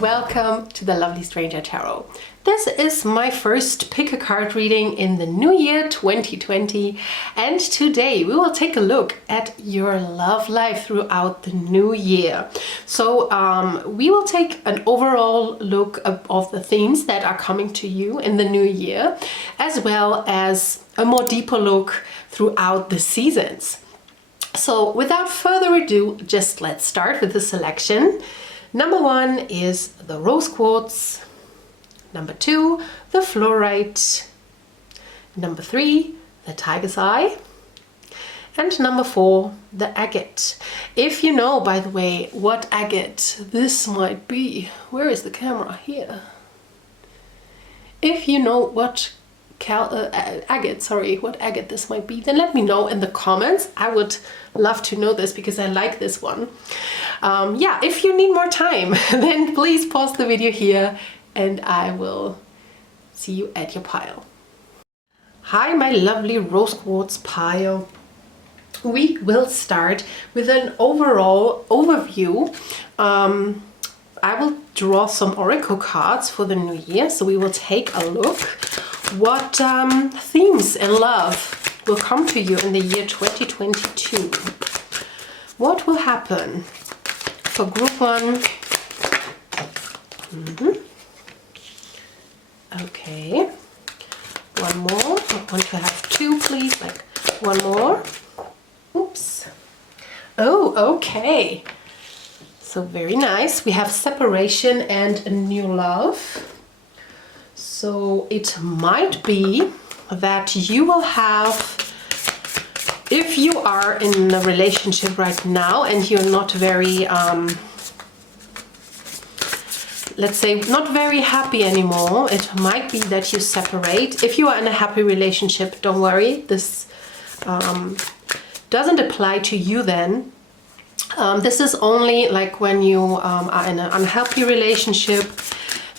Welcome to the Lovely Stranger Tarot. This is my first pick a card reading in the new year 2020, and today we will take a look at your love life throughout the new year. So we will take an overall look of the themes that are coming to you in the new year, as well as a more deeper look throughout the seasons. So without further ado, just let's start with the selection. Number 1 is the rose quartz. Number 2, the fluorite. Number 3, the tiger's eye. And number 4, the agate. If you know, by the way, what agate this might be, where is the camera? Here. If you know what what agate this might be, then let me know in the comments. I would love to know this because I like this one. Yeah, if you need more time, then please pause the video here and I will see you at your pile. Hi, my lovely rose quartz pile. We will start with an overall overview. I will draw some oracle cards for the new year, so we will take a look what themes in love will come to you in the year 2022. What will happen for group 1? Okay, one more. I want to have 2, please, like one more. Oops. Oh, okay. So very nice. We have separation and a new love. So it might be that you will have, if you are in a relationship right now and you're not very, let's say, not very happy anymore, it might be that you separate. If you are in a happy relationship, don't worry, this doesn't apply to you then. This is only like when you are in an unhappy relationship,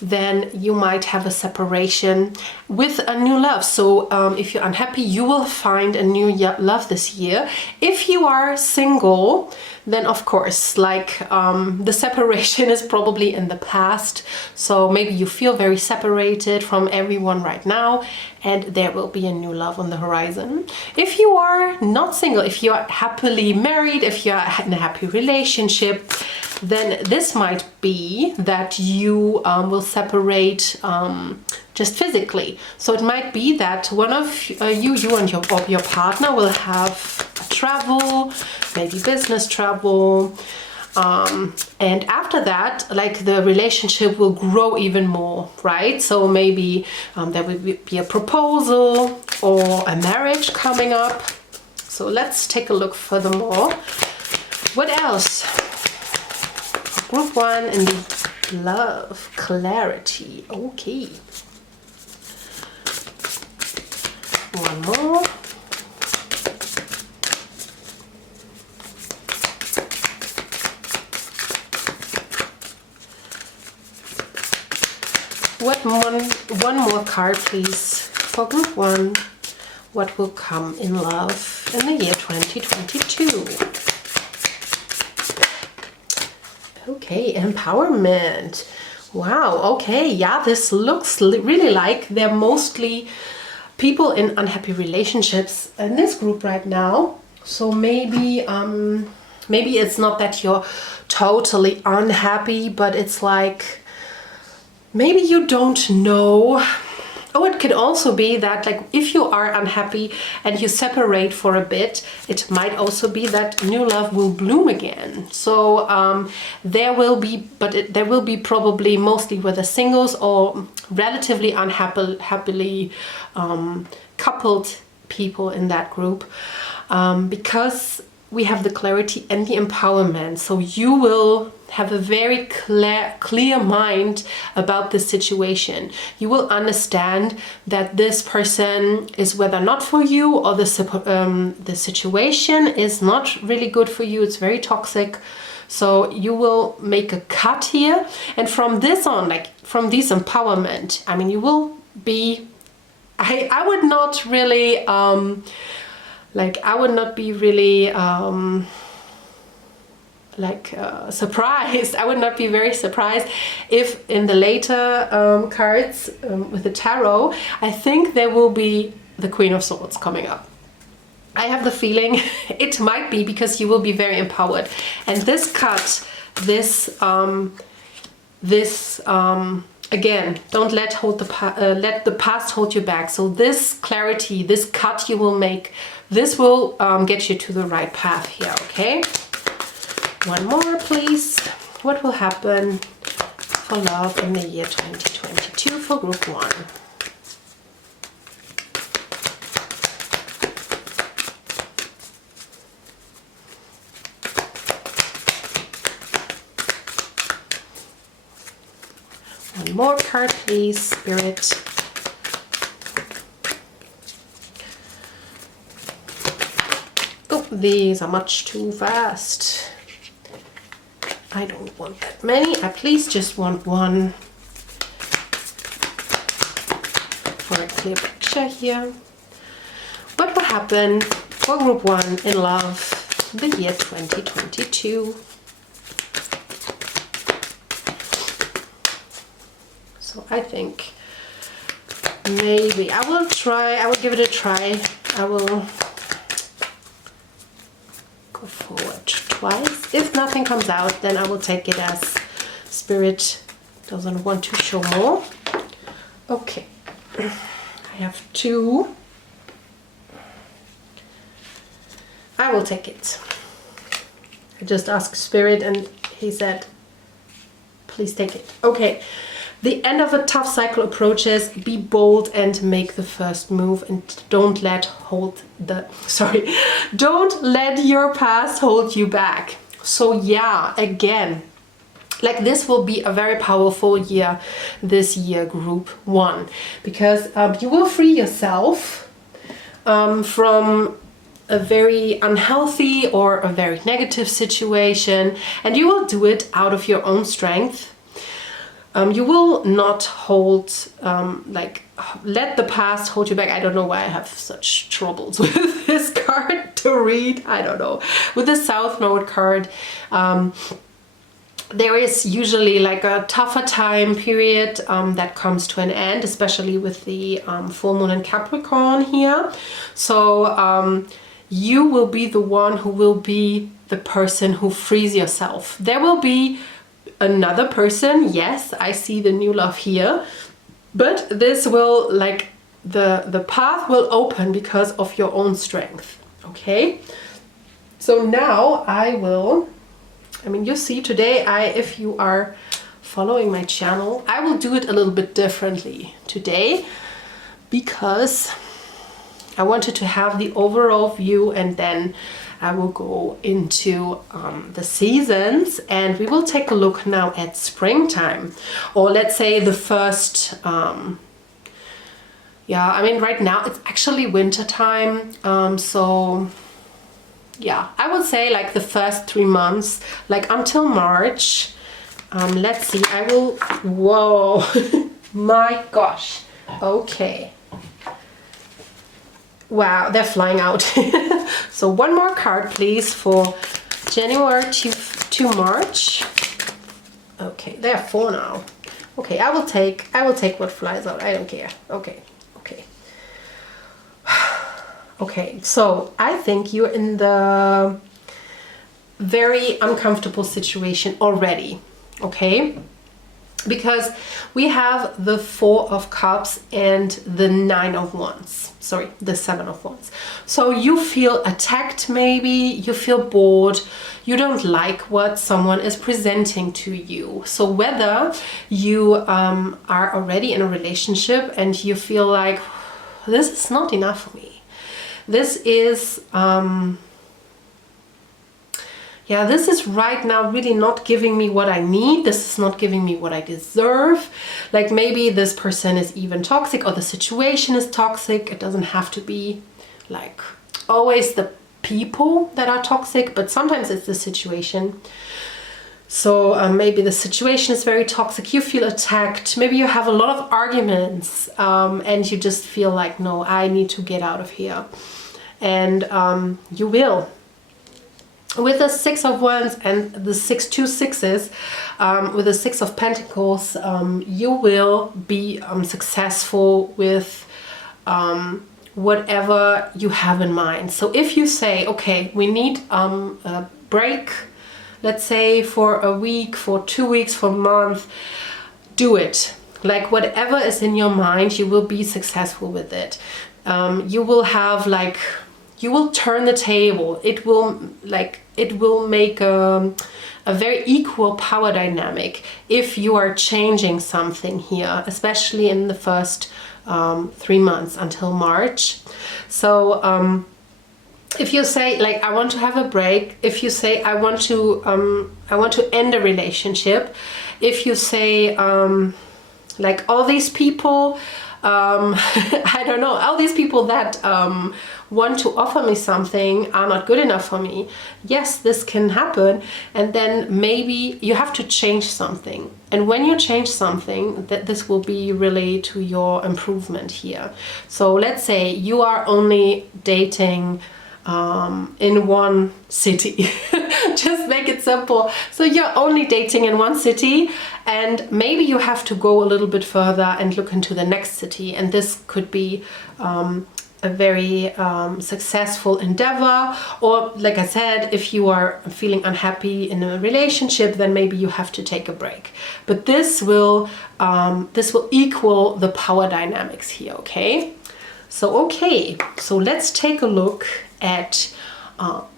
then you might have a separation with a new love. So if you're unhappy, you will find a new love this year. If you are single, then of course, like the separation is probably in the past. So maybe you feel very separated from everyone right now, and there will be a new love on the horizon. If you are not single, if you are happily married, if you are in a happy relationship, then this might be that you will separate just physically. So it might be that one of you and your partner will have a travel, maybe business travel, and after that, like, the relationship will grow even more, right? So maybe there will be a proposal or a marriage coming up. So let's take a look furthermore. What else? Group 1 in the love clarity. Okay. One more. One more card, please, for group 1. What will come in love in the year 2022? Okay, empowerment. Wow, okay, yeah, this looks really like they're mostly people in unhappy relationships in this group right now. So maybe maybe it's not that you're totally unhappy, but it's like maybe you don't know. Oh, it could also be that, like, if you are unhappy and you separate for a bit, it might also be that new love will bloom again. So there will be, but there will be probably mostly with the singles or relatively happily coupled people in that group, because we have the clarity and the empowerment. So you will have a very clear mind about this situation. You will understand that this person is whether not for you, or the situation is not really good for you. It's very toxic. So you will make a cut here. And from this on, like from this empowerment, I mean, you will be, I would not really, like, I would not be really, like surprised. I would not be very surprised if in the later cards with the tarot, I think there will be the Queen of Swords coming up. I have the feeling it might be, because you will be very empowered. And this cut, again, don't let the past hold you back. So this clarity, this cut you will make, this will get you to the right path here, okay? One more, please. What will happen for love in the year 2022 for group 1? One more card, please, Spirit. Oh, these are much too fast. I don't want that many. I please just want one for a clear picture here. What will happen for group 1 in love the year 2022? So I think maybe I will give it a try. I will go forward twice. If nothing comes out, then I will take it as Spirit doesn't want to show more. Okay, I have 2. I will take it. I just asked Spirit and he said, please take it. Okay. The end of a tough cycle approaches. Be bold and make the first move, and don't let your past hold you back. So yeah, again, like this will be a very powerful year this year, group 1, because you will free yourself from a very unhealthy or a very negative situation, and you will do it out of your own strength. You will not hold, let the past hold you back. I don't know why I have such troubles with this card to read. I don't know. With the South Node card, there is usually like a tougher time period that comes to an end, especially with the full moon in Capricorn here. So you will be the one who will be the person who frees yourself. There will be another person, yes, I see the new love here, but this will, like, the path will open because of your own strength, okay? So now you see today, if you are following my channel, I will do it a little bit differently today, because I wanted to have the overall view, and then I will go into the seasons, and we will take a look now at springtime, or let's say the first, right now it's actually winter time. So yeah, I would say like the first 3 months, like until March. Let's see, whoa, my gosh, okay. Wow, they're flying out. So one more card, please, for January to March. Okay, there are 4 now. Okay, I will take what flies out. I don't care. Okay. Okay, so I think you're in the very uncomfortable situation already. Okay? Because we have the 4 of Cups and the 9 of Wands. Sorry, the 7 of Wands. So you feel attacked maybe, you feel bored, you don't like what someone is presenting to you. So whether you are already in a relationship and you feel like, this is not enough for me. This is... this is right now really not giving me what I need. This is not giving me what I deserve. Like maybe this person is even toxic, or the situation is toxic. It doesn't have to be like always the people that are toxic, but sometimes it's the situation. So maybe the situation is very toxic. You feel attacked. Maybe you have a lot of arguments and you just feel like, no, I need to get out of here. And you will. with the Six of Wands and the two sixes, with the Six of Pentacles, you will be successful with whatever you have in mind. So if you say, okay, we need a break, let's say for a week, for 2 weeks, for a month, do it. Like whatever is in your mind, you will be successful with it. You will have like, you will turn the table. It will make a very equal power dynamic if you are changing something here, especially in the first 3 months until March. So if you say like, I want to have a break, if you say I want to end a relationship, if you say like all these people, I don't know, all these people that want to offer me something are not good enough for me. Yes, this can happen. And then maybe you have to change something. And when you change something, that this will be really to your improvement here. So let's say you are only dating in one city. Just make it simple. So you're only dating in one city, and maybe you have to go a little bit further and look into the next city. And this could be a very successful endeavor. Or like I said, if you are feeling unhappy in a relationship, then maybe you have to take a break. But this will equal the power dynamics here, okay? So let's take a look at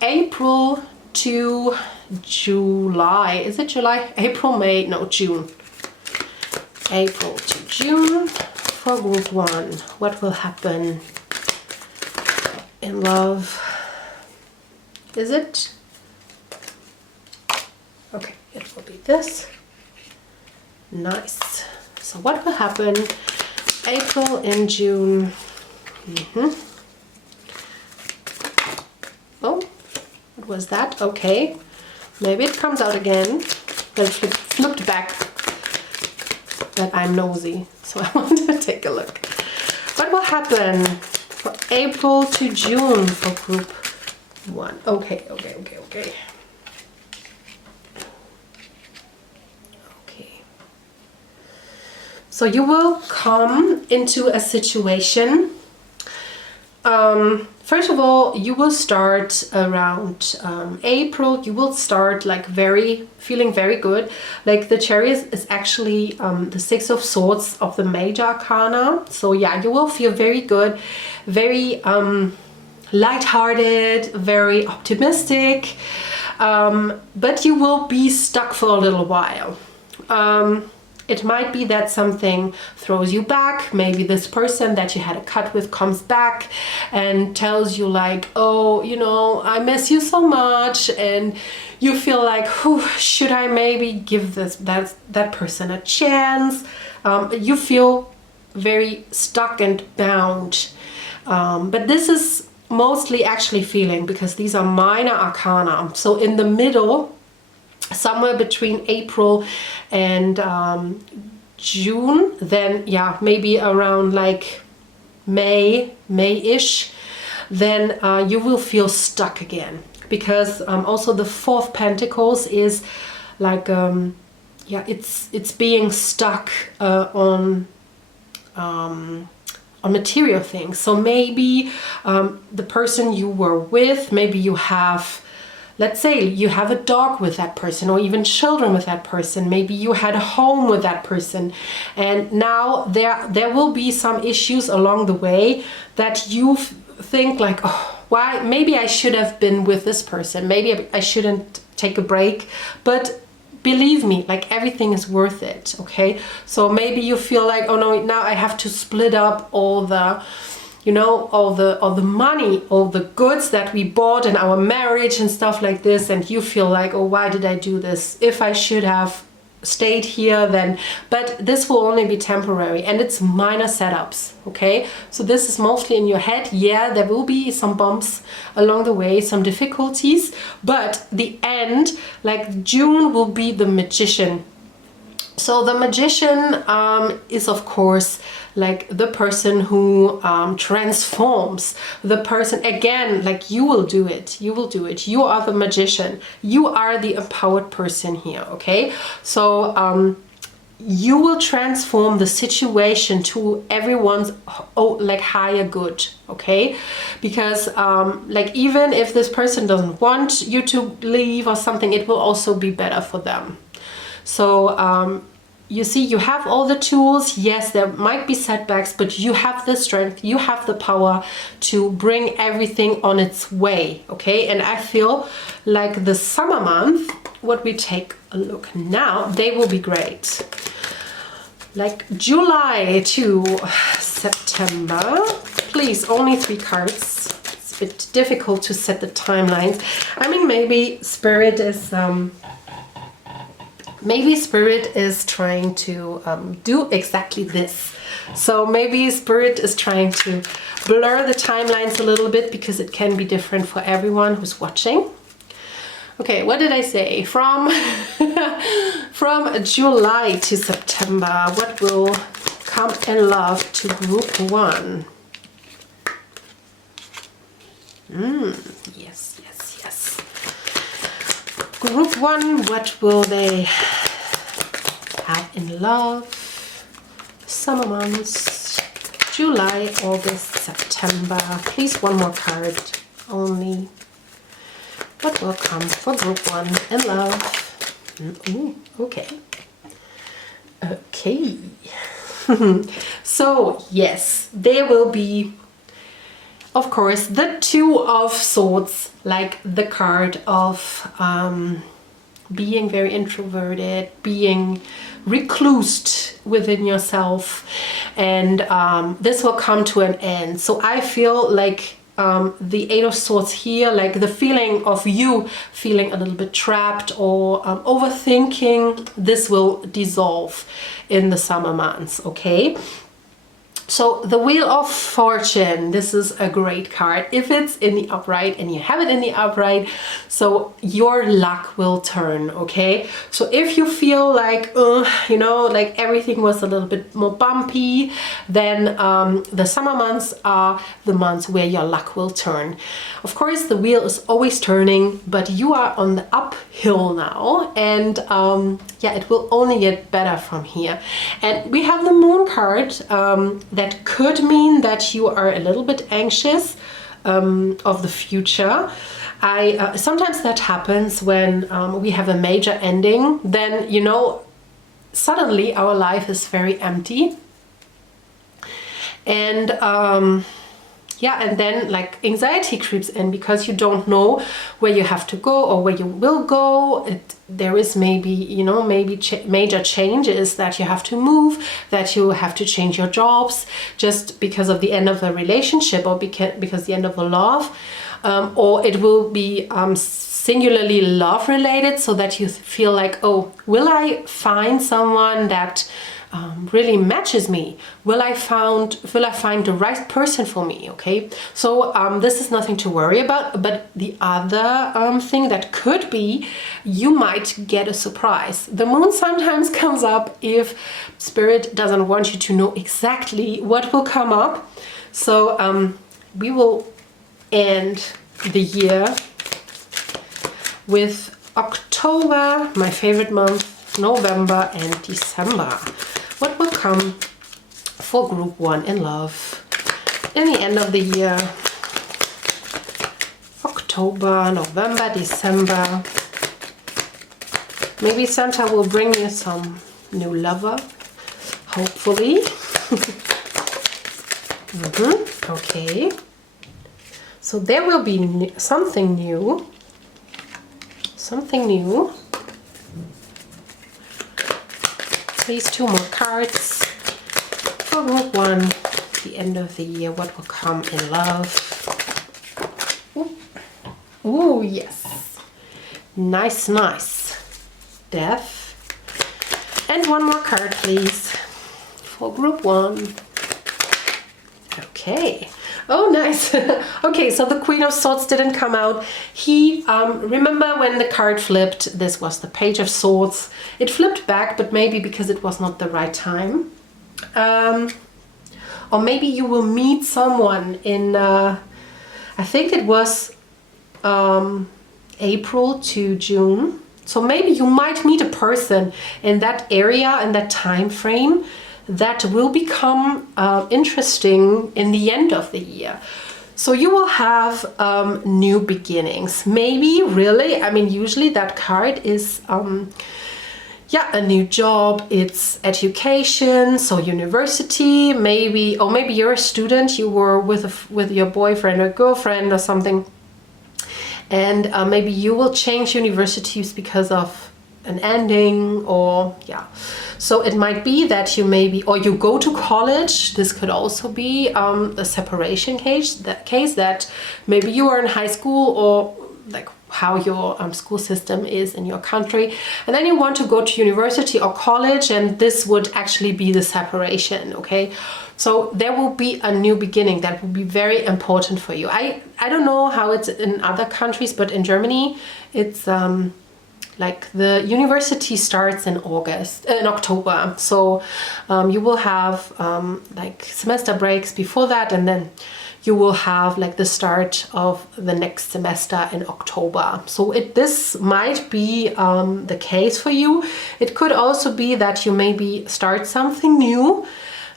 April to July. Is it July? April, May? No, June. April to June for group 1. What will happen in love? Is it? Okay, it will be this. Nice. So what will happen April and June? Oh, what was that? Okay, maybe it comes out again. Then flipped back. But I'm nosy, so I want to take a look. What will happen for April to June for group 1? Okay. So you will come into a situation. First of all, you will start around April. You will start like feeling very good. Like the Chariot is actually the Six of Swords of the Major Arcana. So yeah, you will feel very good, very lighthearted, very optimistic. But you will be stuck for a little while. It might be that something throws you back. Maybe this person that you had a cut with comes back and tells you like, oh, you know, I miss you so much. And you feel like, should I maybe give that person a chance? You feel very stuck and bound. But this is mostly actually feeling, because these are minor arcana. So in the middle, somewhere between April and June, then yeah, maybe around like May-ish, then you will feel stuck again, because also the Fourth Pentacles is like yeah, it's being stuck on material things. So maybe the person you were with, maybe you have, let's say you have a dog with that person, or even children with that person. Maybe you had a home with that person, and now there will be some issues along the way that you think like, oh, why? Maybe I should have been with this person. Maybe I shouldn't take a break. But believe me, like everything is worth it. Okay, so maybe you feel like, oh no, now I have to split up all the, you know, all the money, all the goods that we bought in our marriage and stuff like this, and you feel like, oh, why did I do this? If I should have stayed here, then. But this will only be temporary, and it's minor setups, okay? So this is mostly in your head. Yeah, there will be some bumps along the way, some difficulties, but the end, like June, will be the Magician. So the Magician is, of course, like the person who transforms, the person, again, like you will do it, you will do it. You are the magician, you are the empowered person here, okay? So you will transform the situation to everyone's like higher good, okay? Because like even if this person doesn't want you to leave or something, it will also be better for them. So you see, you have all the tools. Yes, there might be setbacks, but you have the strength, you have the power to bring everything on its way, okay? And I feel like the summer month, what we take a look now, they will be great. Like July to September, please, only 3 cards. It's a bit difficult to set the timelines. I mean, maybe Spirit is trying to do exactly this. So maybe Spirit is trying to blur the timelines a little bit because it can be different for everyone who's watching. Okay, what did I say? From July to September, what will come in love to group 1? Yes, yes, yes. Group 1, what will they have in love? Summer months, July, August, September. Please, one more card only. What will come for group 1 in love? Ooh, okay. Okay. So, yes, there will be, of course, the 2 of Swords, like the card of being very introverted, being reclused within yourself, and this will come to an end. So I feel like the 8 of Swords here, like the feeling of you feeling a little bit trapped or overthinking, this will dissolve in the summer months, okay? So the Wheel of Fortune, this is a great card if it's in the upright and you have it in the upright, so your luck will turn, okay? So if you feel like, you know, like everything was a little bit more bumpy, then the summer months are the months where your luck will turn. Of course, the wheel is always turning, but you are on the uphill now, and yeah, it will only get better from here. And we have the Moon card, that could mean that you are a little bit anxious of the future. Sometimes that happens when we have a major ending, then, you know, suddenly our life is very empty. And yeah, and then like anxiety creeps in because you don't know where you have to go or where you will go. There is maybe, you know, maybe major changes that you have to move, that you have to change your jobs just because of the end of the relationship or because the end of the love. Or it will be singularly love related, so that you feel like, oh, will I find someone that really matches me? Will I find the right person for me? Okay, so this is nothing to worry about. But the other thing that could be, you might get a surprise. The Moon sometimes comes up if Spirit doesn't want you to know exactly what will come up. So we will end the year with October, my favorite month, November and December. What will come for group 1 in love in the end of the year? October, November, December. Maybe Santa will bring you some new lover, hopefully. Okay. So there will be something new. Something new. Please, 2 more cards for group 1, the end of the year. What will come in love? Ooh, yes. Nice, nice. Death. And 1 more card, please, for group 1. Okay. Oh, nice. Okay, so the Queen of Swords didn't come out. Remember when the card flipped, this was the Page of Swords. It flipped back, but maybe because it was not the right time. or maybe you will meet someone in, I think it was April to June. So maybe you might meet a person in that area, in that time frame, that will become interesting in the end of the year. So you will have new beginnings. Maybe really, I mean, usually that card is a new job, it's education, so university, maybe, or maybe you're a student, you were with your boyfriend or girlfriend or something, and maybe you will change universities because of an ending, or so it might be that you maybe, or you go to college. This could also be a separation case that maybe you are in high school, or like how your school system is in your country, and then you want to go to university or college, and this would actually be the separation. Okay, so there will be a new beginning that will be very important for you. I don't know how it's in other countries, but in Germany it's like the university starts in October, so you will have like semester breaks before that, and then you will have like the start of the next semester in October. So this might be the case for you. It could also be that you maybe start something new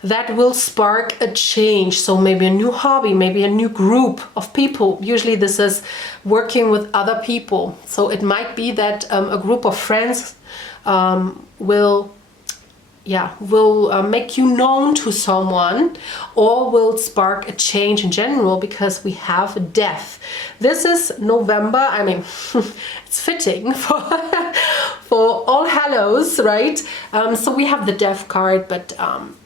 that will spark a change. So maybe a new hobby, maybe a new group of people. Usually this is working with other people. So it might be that a group of friends will make you known to someone, or will spark a change in general, because we have death. This is November. I mean, it's fitting for All Hallows, right? So we have the death card, but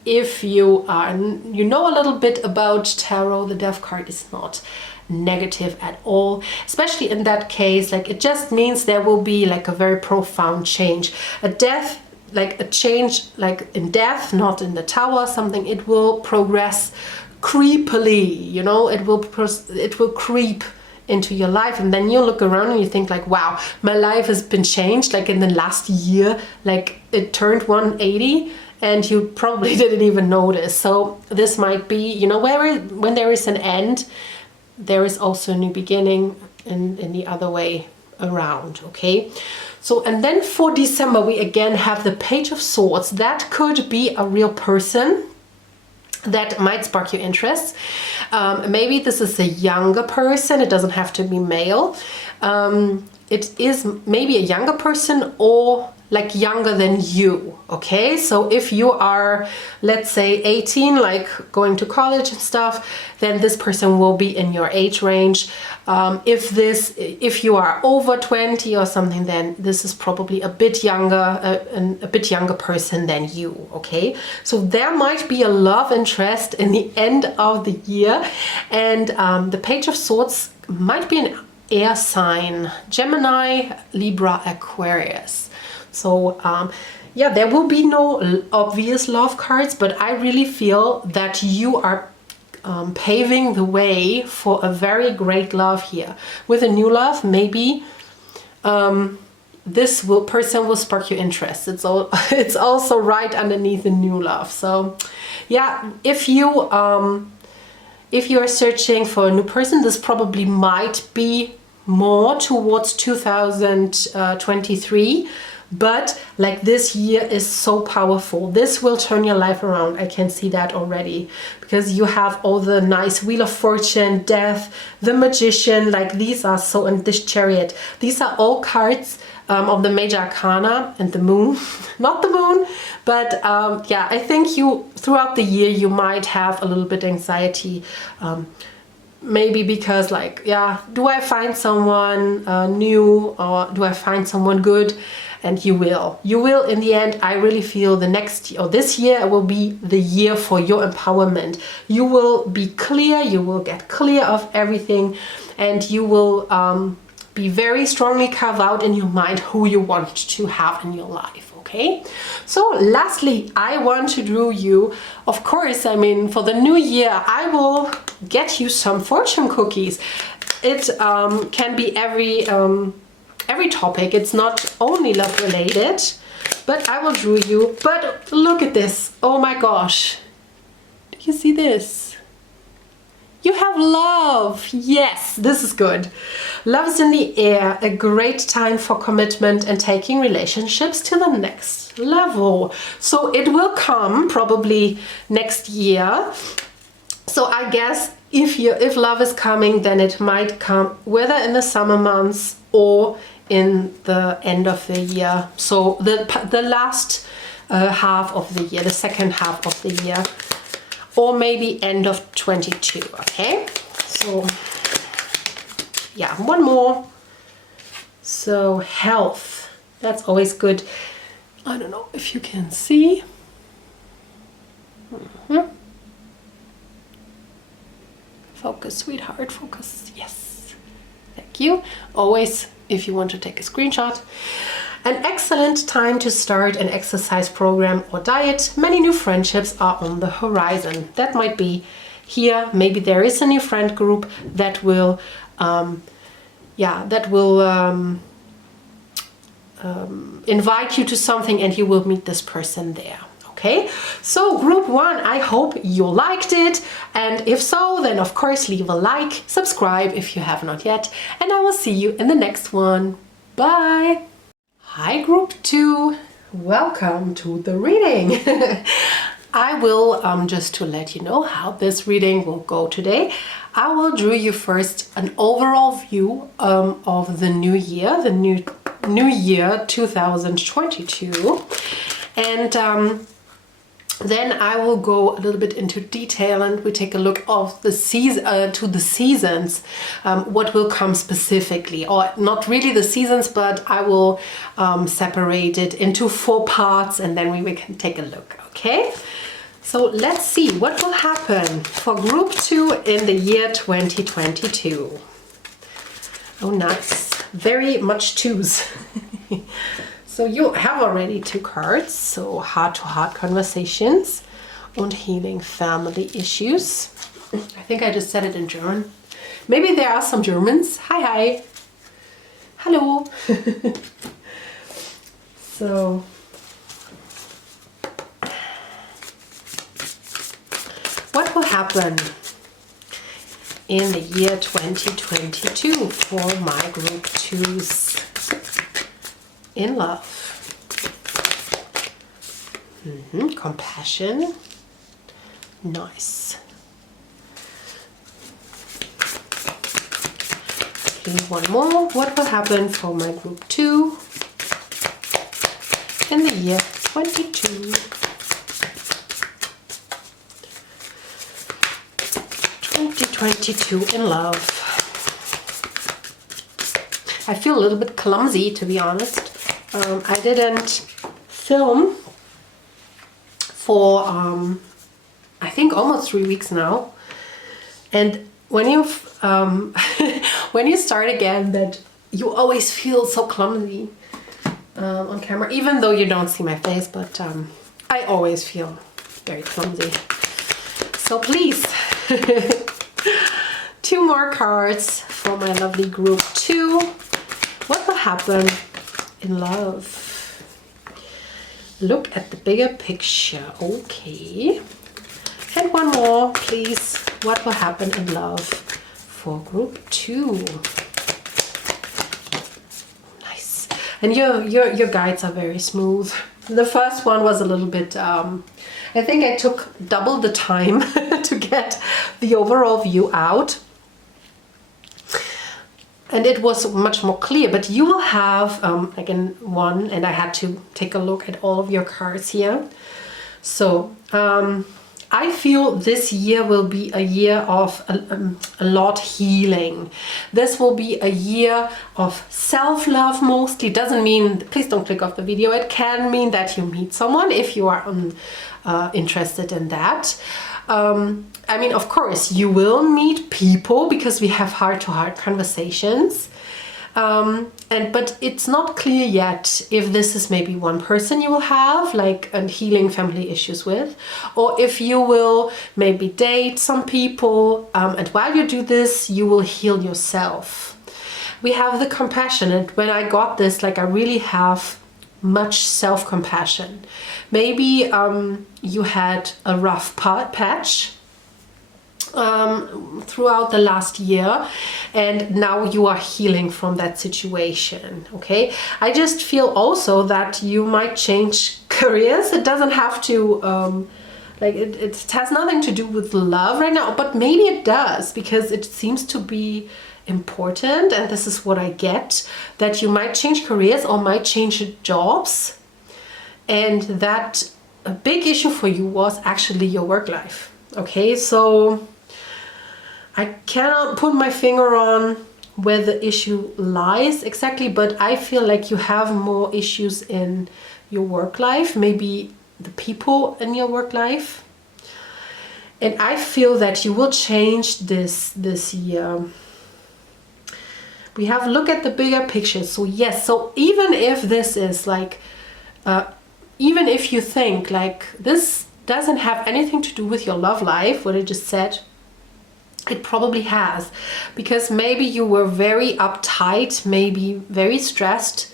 if you know a little bit about tarot, the death card is not negative at all, especially in that case. Like, it just means there will be like a very profound change, a death, like a change, like in death, not in the tower, something. It will progress creepily, you know, it will creep into your life, and then you look around and you think like, wow, my life has been changed like in the last year, like it turned 180, and you probably didn't even notice. So this might be, you know, when there is an end, there is also a new beginning, in the other way around. Okay, so, and then for December we again have the Page of Swords. That could be a real person that might spark your interest. Maybe this is a younger person. It doesn't have to be male. It is maybe a younger person, or like younger than you. Okay, so if you are, let's say 18, like going to college and stuff, then this person will be in your age range. If you are over 20 or something, then this is probably a bit younger, a bit younger person than you. Okay, so there might be a love interest in the end of the year, and the Page of Swords might be an air sign: Gemini, Libra, Aquarius. So yeah, there will be no obvious love cards, but I really feel that you are paving the way for a very great love here. With a new love, maybe this person will spark your interest. It's also right underneath the new love. So yeah, if you are searching for a new person, this probably might be more towards 2023. But like, this year is so powerful. This will turn your life around. I can see that already, because you have all the nice Wheel of Fortune, Death, the Magician. Like, these are so, and this Chariot. These are all cards of the Major Arcana, and the Moon. Not the Moon, but yeah, I think throughout the year you might have a little bit anxiety. Maybe because, like, yeah, do I find someone new, or do I find someone good? And you will in the end. I really feel this year will be the year for your empowerment. You will be clear, you will get clear of everything, and you will be very strongly carve out in your mind who you want to have in your life. Okay, so lastly, I want to draw you, of course, I mean, for the new year, I will get you some fortune cookies. It can be every topic. It's not only love related, but I will draw you. But look at this. Oh my gosh. Do you see this? You have love. Yes, this is good. Love is in the air, a great time for commitment and taking relationships to the next level. So it will come probably next year. So I guess if love is coming, then it might come whether in the summer months or in the end of the year. So the last half of the year, the second half of the year, or maybe end of 22. Okay, so yeah, one more. So health, that's always good. I don't know if you can see. Focus, sweetheart, focus. Yes, thank you. Always, if you want to take a screenshot. An excellent time to start an exercise program or diet. Many new friendships are on the horizon. That might be here. Maybe there is a new friend group that will, invite you to something, and you will meet this person there. Okay, so group 1, I hope you liked it, and if so, then of course leave a like, subscribe if you have not yet, and I will see you in the next one. Bye! Hi group 2, welcome to the reading. I will, just to let you know how this reading will go today, I will draw you first an overall view of the new year, the new year 2022, and then I will go a little bit into detail, and we take a look of the seasons, what will come specifically, or not really the seasons, but I will separate it into 4 parts, and then we can take a look. Okay, so let's see what will happen for group 2 in the year 2022. Oh, nice, very much 2s. So you have already 2 cards, so heart-to-heart conversations and healing family issues. I think I just said it in German. Maybe there are some Germans. Hi, hi. Hello. So, what will happen in the year 2022 for my group 2s? In love. Compassion. Nice. Okay, one more. What will happen for my group 2 in the year 22? 2022 in love. I feel a little bit clumsy, to be honest. I didn't film for I think almost 3 weeks now, and when you when you start again, that you always feel so clumsy on camera, even though you don't see my face, but I always feel very clumsy. So please, 2 more cards for my lovely group 2. What will happen in love? Look at the bigger picture. Okay. And one more, please. What will happen in love for group 2? Nice. And your guides are very smooth. The first one was a little bit, I think I took double the time to get the overall view out. And it was much more clear, but you will have, again, one, and I had to take a look at all of your cards here. So, I feel this year will be a year of a lot healing. This will be a year of self-love mostly. Doesn't mean, please don't click off the video. It can mean that you meet someone if you are interested in that. I mean, of course, you will meet people because we have heart-to-heart conversations. But it's not clear yet if this is maybe one person you will have, like, healing family issues with, or if you will maybe date some people, and while you do this, you will heal yourself. We have the compassion, and when I got this, like, I really have much self-compassion. Maybe you had a rough patch throughout the last year, and now you are healing from that situation. Okay, I just feel also that you might change careers. It doesn't have to like it has nothing to do with love right now, but maybe it does, because it seems to be important, and this is what I get, that you might change careers or might change jobs, and that a big issue for you was actually your work life. Okay, so I cannot put my finger on where the issue lies exactly, but I feel like you have more issues in your work life, maybe the people in your work life. And I feel that you will change this year. We have look at the bigger picture. So yes, so even if this is like, even if you think like this doesn't have anything to do with your love life, what I just said, it probably has, because maybe you were very uptight, maybe very stressed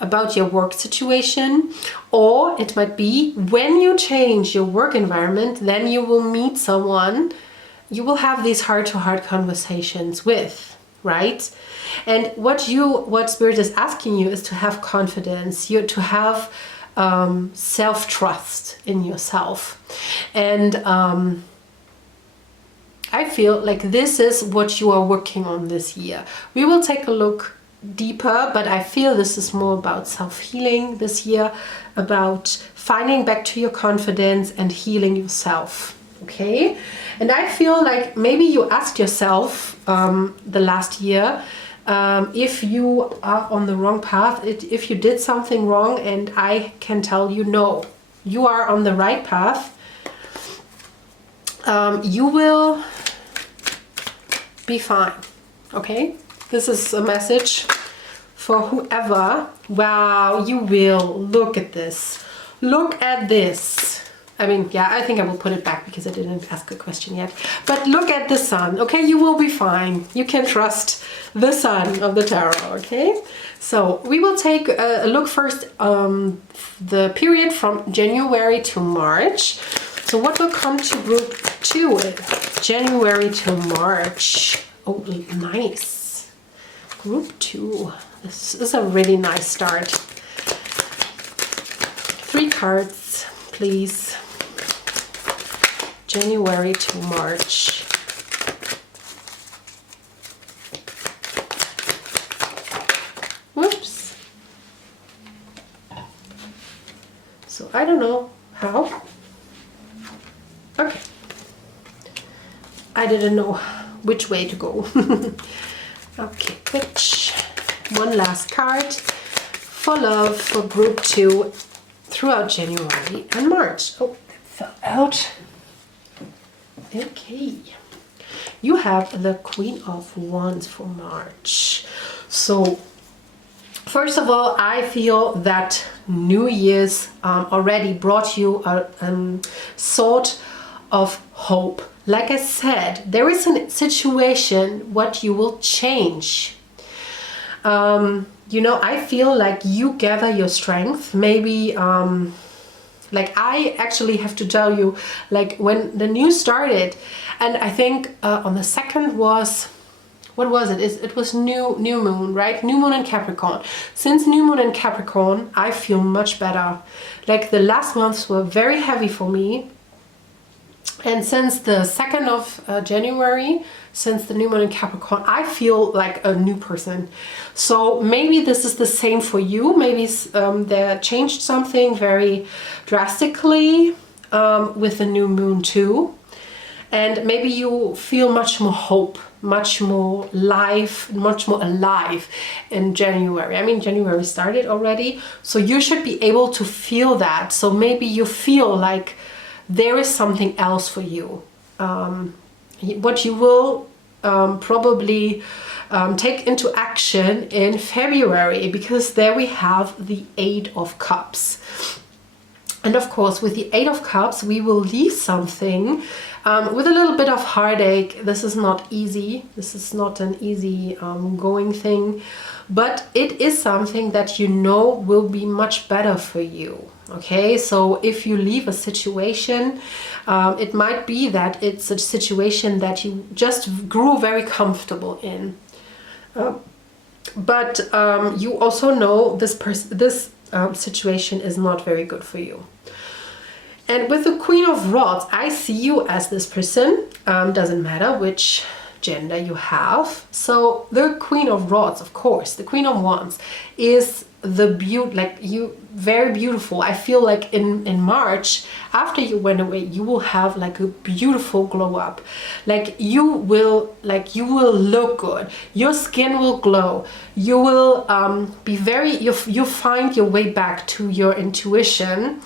about your work situation, or it might be when you change your work environment, then you will meet someone you will have these heart-to-heart conversations with, right? And what Spirit is asking you is to have confidence, to have self-trust in yourself. And I feel like this is what you are working on this year. We will take a look deeper, but I feel this is more about self-healing this year, about finding back to your confidence and healing yourself. Okay? And I feel like maybe you asked yourself the last year if you are on the wrong path, if you did something wrong, and I can tell you no, you are on the right path. You will be fine. Okay, this is a message for whoever. Wow, you will. Look at this. Look at this. I mean, yeah, I think I will put it back because I didn't ask a question yet. But look at the sun. Okay, you will be fine. You can trust the sun of the tarot. Okay, so we will take a look first the period from January to March. So what will come to group 2? January to March. Oh, nice. Group 2. This is a really nice start. 3 cards, please. January to March. Whoops. So I don't know how. Okay. I didn't know which way to go. Okay, which one last card for love for group 2 throughout January and March. Oh, it fell out. Okay. You have the Queen of Wands for March. So first of all, I feel that New Year's already brought you a sort of hope. Like I said, there is a situation what you will change. You know, I feel like you gather your strength. Maybe like I actually have to tell you, like when the new started, and I think on the 2nd was, what was it? It was new moon, right? New moon in Capricorn. Since new moon in Capricorn, I feel much better. Like the last months were very heavy for me. And since the 2nd of January, since the new moon in Capricorn, I feel like a new person. So maybe this is the same for you. Maybe they changed something very drastically with the new moon too. And maybe you feel much more hope, much more life, much more alive in January. I mean, January started already, so you should be able to feel that. So maybe you feel like there is something else for you. What you will probably take into action in February, because there we have the 8 of Cups. And of course, with the 8 of Cups, we will leave something with a little bit of heartache. This is not easy. This is not an easy going thing, but it is something that you know will be much better for you. Okay, so if you leave a situation, it might be that it's a situation that you just grew very comfortable in. But you also know this situation is not very good for you. And with the Queen of Rods, I see you as this person. Doesn't matter which gender you have. So the Queen of Rods, of course, the Queen of Wands is the beauty, like you, very beautiful. I feel like in March, after you went away, you will have like a beautiful glow up. Like you will look good. Your skin will glow. You will be very, you find your way back to your intuition.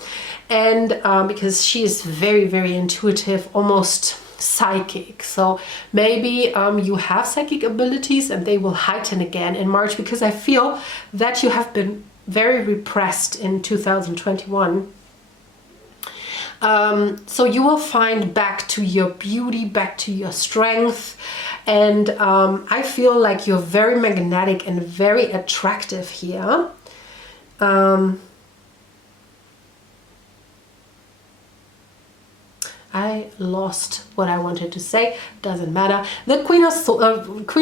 And because she is very, very intuitive, almost psychic. So maybe you have psychic abilities and they will heighten again in March, because I feel that you have been very repressed in 2021. So you will find back to your beauty, back to your strength. And I feel like you're very magnetic and very attractive here. I lost what I wanted to say, doesn't matter. The Queen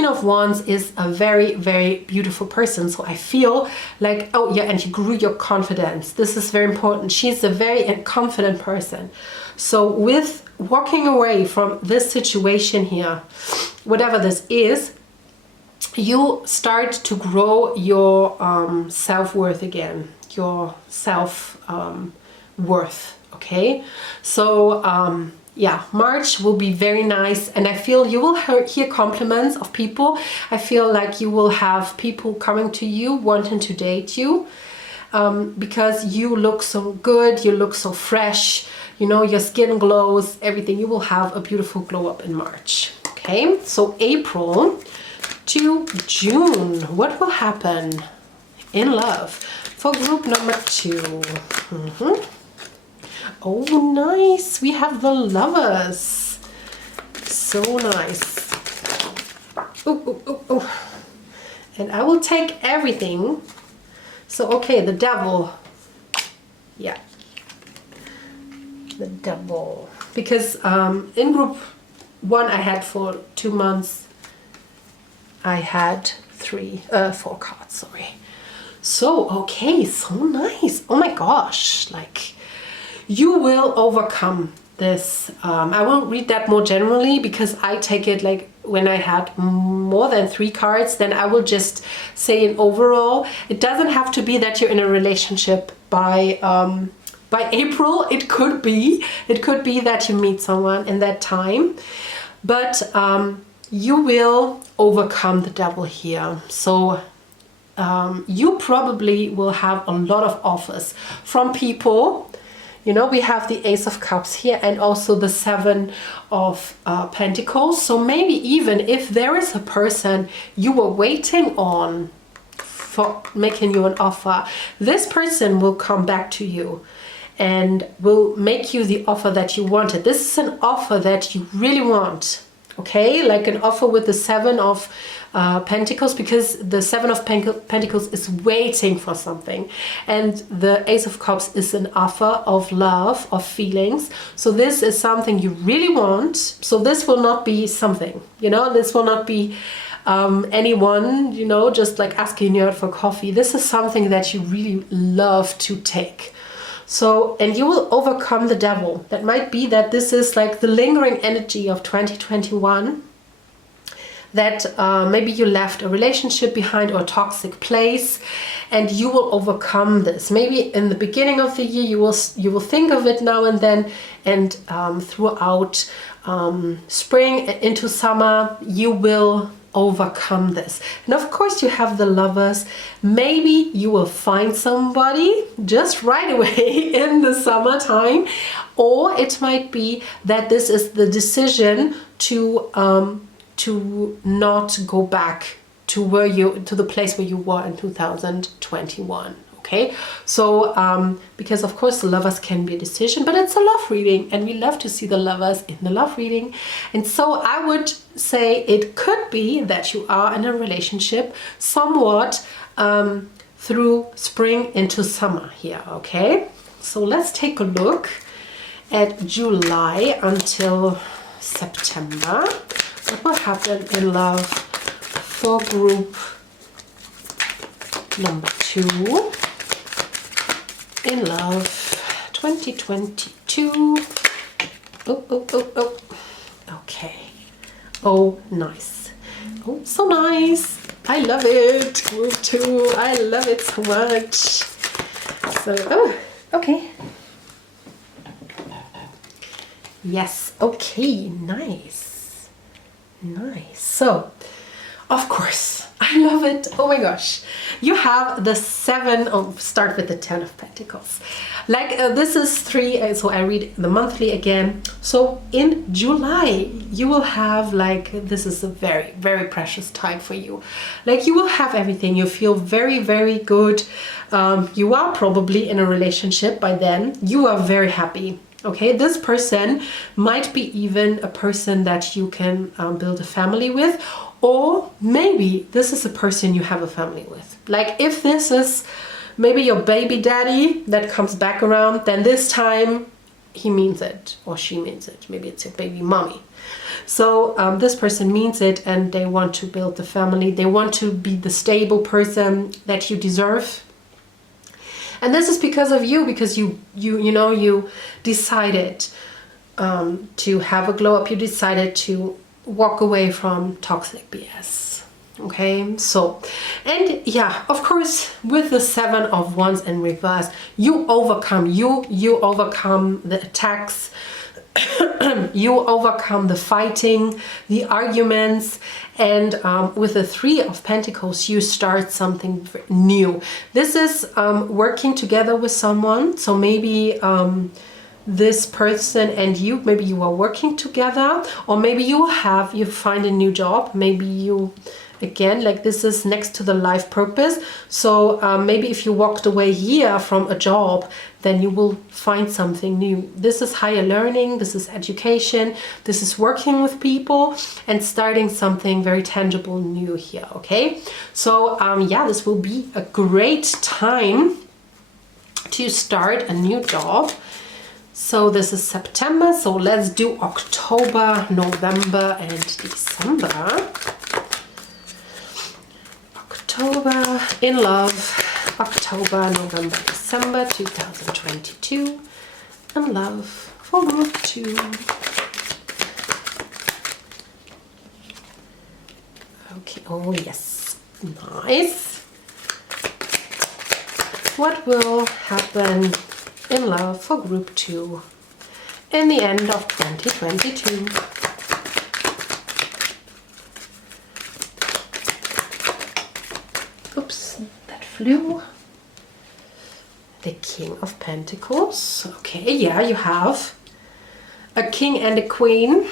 of Wands is a very, very beautiful person. So I feel like, oh yeah, and you grew your confidence. This is very important. She's a very confident person. So with walking away from this situation here, whatever this is, you start to grow your self-worth again, your self-worth. Okay, so yeah, March will be very nice, and I feel you will hear compliments of people. I feel like you will have people coming to you wanting to date you, because you look so good, you look so fresh, you know, your skin glows, everything. You will have a beautiful glow up in March. Okay, so April to June, what will happen in love for group number 2? Oh, nice. We have the Lovers. So nice. Oh. And I will take everything. So, okay, the Devil. Yeah. The Devil. Because in group 1 I had for 2 months. I had 4 cards, sorry. So, okay, so nice. Oh my gosh, like... You will overcome this. I will read that more generally, because I take it like when I had more than 3 cards, then I will just say in overall. It doesn't have to be that you're in a relationship by April. It could be that you meet someone in that time, but you will overcome the Devil here. So you probably will have a lot of offers from people. You know, we have the Ace of Cups here and also the 7 of Pentacles. So maybe even if there is a person you were waiting on for making you an offer, this person will come back to you and will make you the offer that you wanted. This is an offer that you really want. Okay, like an offer with the 7 of Pentacles, because the 7 of Pentacles is waiting for something, and the Ace of Cups is an offer of love, of feelings. So this is something you really want. So this will not be something, you know, this will not be anyone, you know, just like asking you out for coffee. This is something that you really love to take. So, and you will overcome the Devil. That might be that this is like the lingering energy of 2021, that maybe you left a relationship behind or a toxic place, and you will overcome this. Maybe in the beginning of the year you will think of it now and then, and throughout spring into summer you will overcome this. And of course you have the Lovers. Maybe you will find somebody just right away in the summertime, or it might be that this is the decision to not go back to the place where you were in 2021. Okay, so because of course the Lovers can be a decision, but it's a love reading and we love to see the Lovers in the love reading. And so I would say it could be that you are in a relationship somewhat through spring into summer here. Okay, So let's take a look at July until September. What will happen in love for group number 2? In love 2022. Oh. Okay. Oh, nice. Oh, so nice. I love it. Group 2. I love it so much. So, oh, okay. Yes. Okay. Nice. Nice. So, of course, I love it. Oh my gosh. You have the 7 of, start with the 10 of Pentacles. Like this is 3, so I read the monthly again. So in July, you will have like, this is a very, very precious time for you. Like you will have everything. You feel very, very good. You are probably in a relationship by then. You are very happy. Okay, this person might be even a person that you can build a family with, or maybe this is a person you have a family with. Like if this is maybe your baby daddy that comes back around, then this time he means it or she means it. Maybe it's your baby mommy. So this person means it and they want to build the family. They want to be the stable person that you deserve. And this is because of you, because you decided to have a glow up. You decided to walk away from toxic BS. Okay, so, and yeah, of course, with the 7 of Wands in reverse, you overcome the attacks, you overcome the fighting, the arguments, and with the 3 of Pentacles, you start something new. This is working together with someone, so maybe this person and you, maybe you are working together, or maybe you find a new job, maybe you, again, like this is next to the life purpose. So maybe if you walked away here from a job, then you will find something new. This is higher learning, this is education, this is working with people and starting something very tangible new here, okay? So yeah, this will be a great time to start a new job. So this is September, so let's do October, November and December. October in love, October, November, December 2022, and love for group 2. Okay, oh yes, nice. What will happen in love for group 2 in the end of 2022? Oops, that flew. The King of Pentacles. Okay, yeah, you have a king and a queen.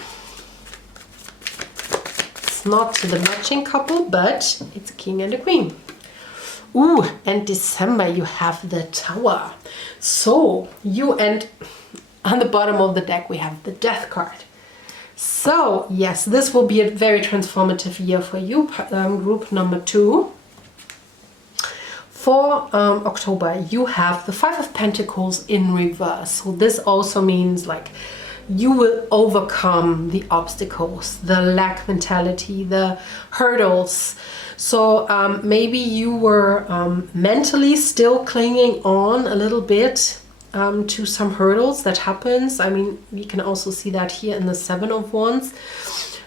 It's not the matching couple, but it's a king and a queen. Ooh, and December you have the Tower. So you, and on the bottom of the deck we have the Death card. So yes, this will be a very transformative year for you, group number 2. For October, you have the 5 of Pentacles in reverse. So this also means like you will overcome the obstacles, the lack mentality, the hurdles. So maybe you were mentally still clinging on a little bit to some hurdles that happens. I mean, we can also see that here in the 7 of Wands.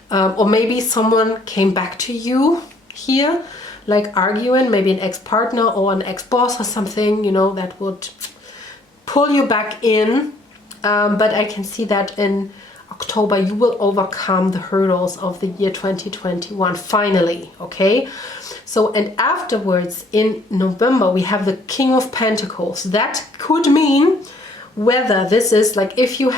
Or maybe someone came back to you here, like arguing, maybe an ex-partner or an ex-boss or something, you know, that would pull you back in. But I can see that in October you will overcome the hurdles of the year 2021 finally, okay? So, and afterwards in November we have the King of Pentacles. That could mean whether this is like, if you're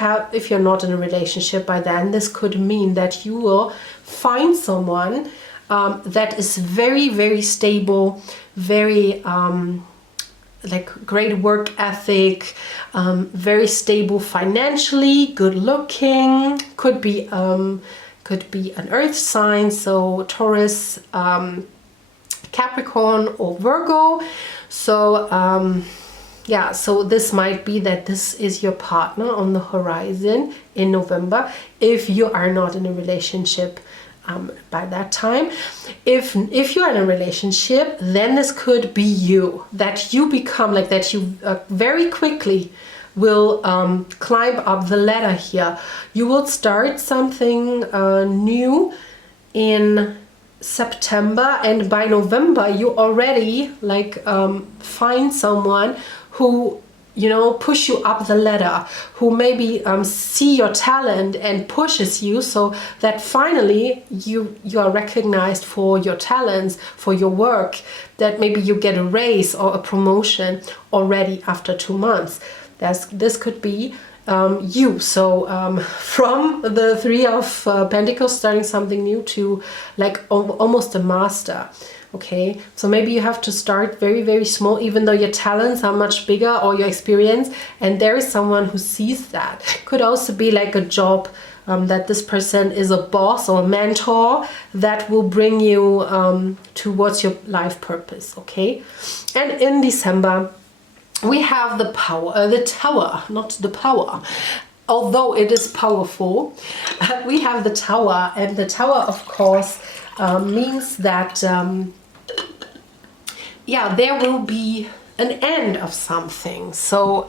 not in a relationship by then, this could mean that you will find someone that is very, very stable, very like great work ethic, very stable financially, good looking, could be an earth sign, so Taurus, Capricorn or Virgo. So yeah, so this might be that this is your partner on the horizon in November, if you are not in a relationship by that time. If you're in a relationship, then this could be you, that you become like that, you very quickly will climb up the ladder here. You will start something new in September, and by November you already like find someone who, you know, push you up the ladder, who maybe see your talent and pushes you, so that finally you are recognized for your talents, for your work, that maybe you get a raise or a promotion already after 2 months. This could be you. So from the Three of Pentacles, starting something new, to like almost a master. Okay, so maybe you have to start very, very small, even though your talents are much bigger, or your experience, and there is someone who sees that. Could also be like a job, that this person is a boss or a mentor that will bring you towards your life purpose. Okay, and in December we have the power, the tower, not the power, although it is powerful. We have the tower, and the tower, of course, means that yeah, there will be an end of something. So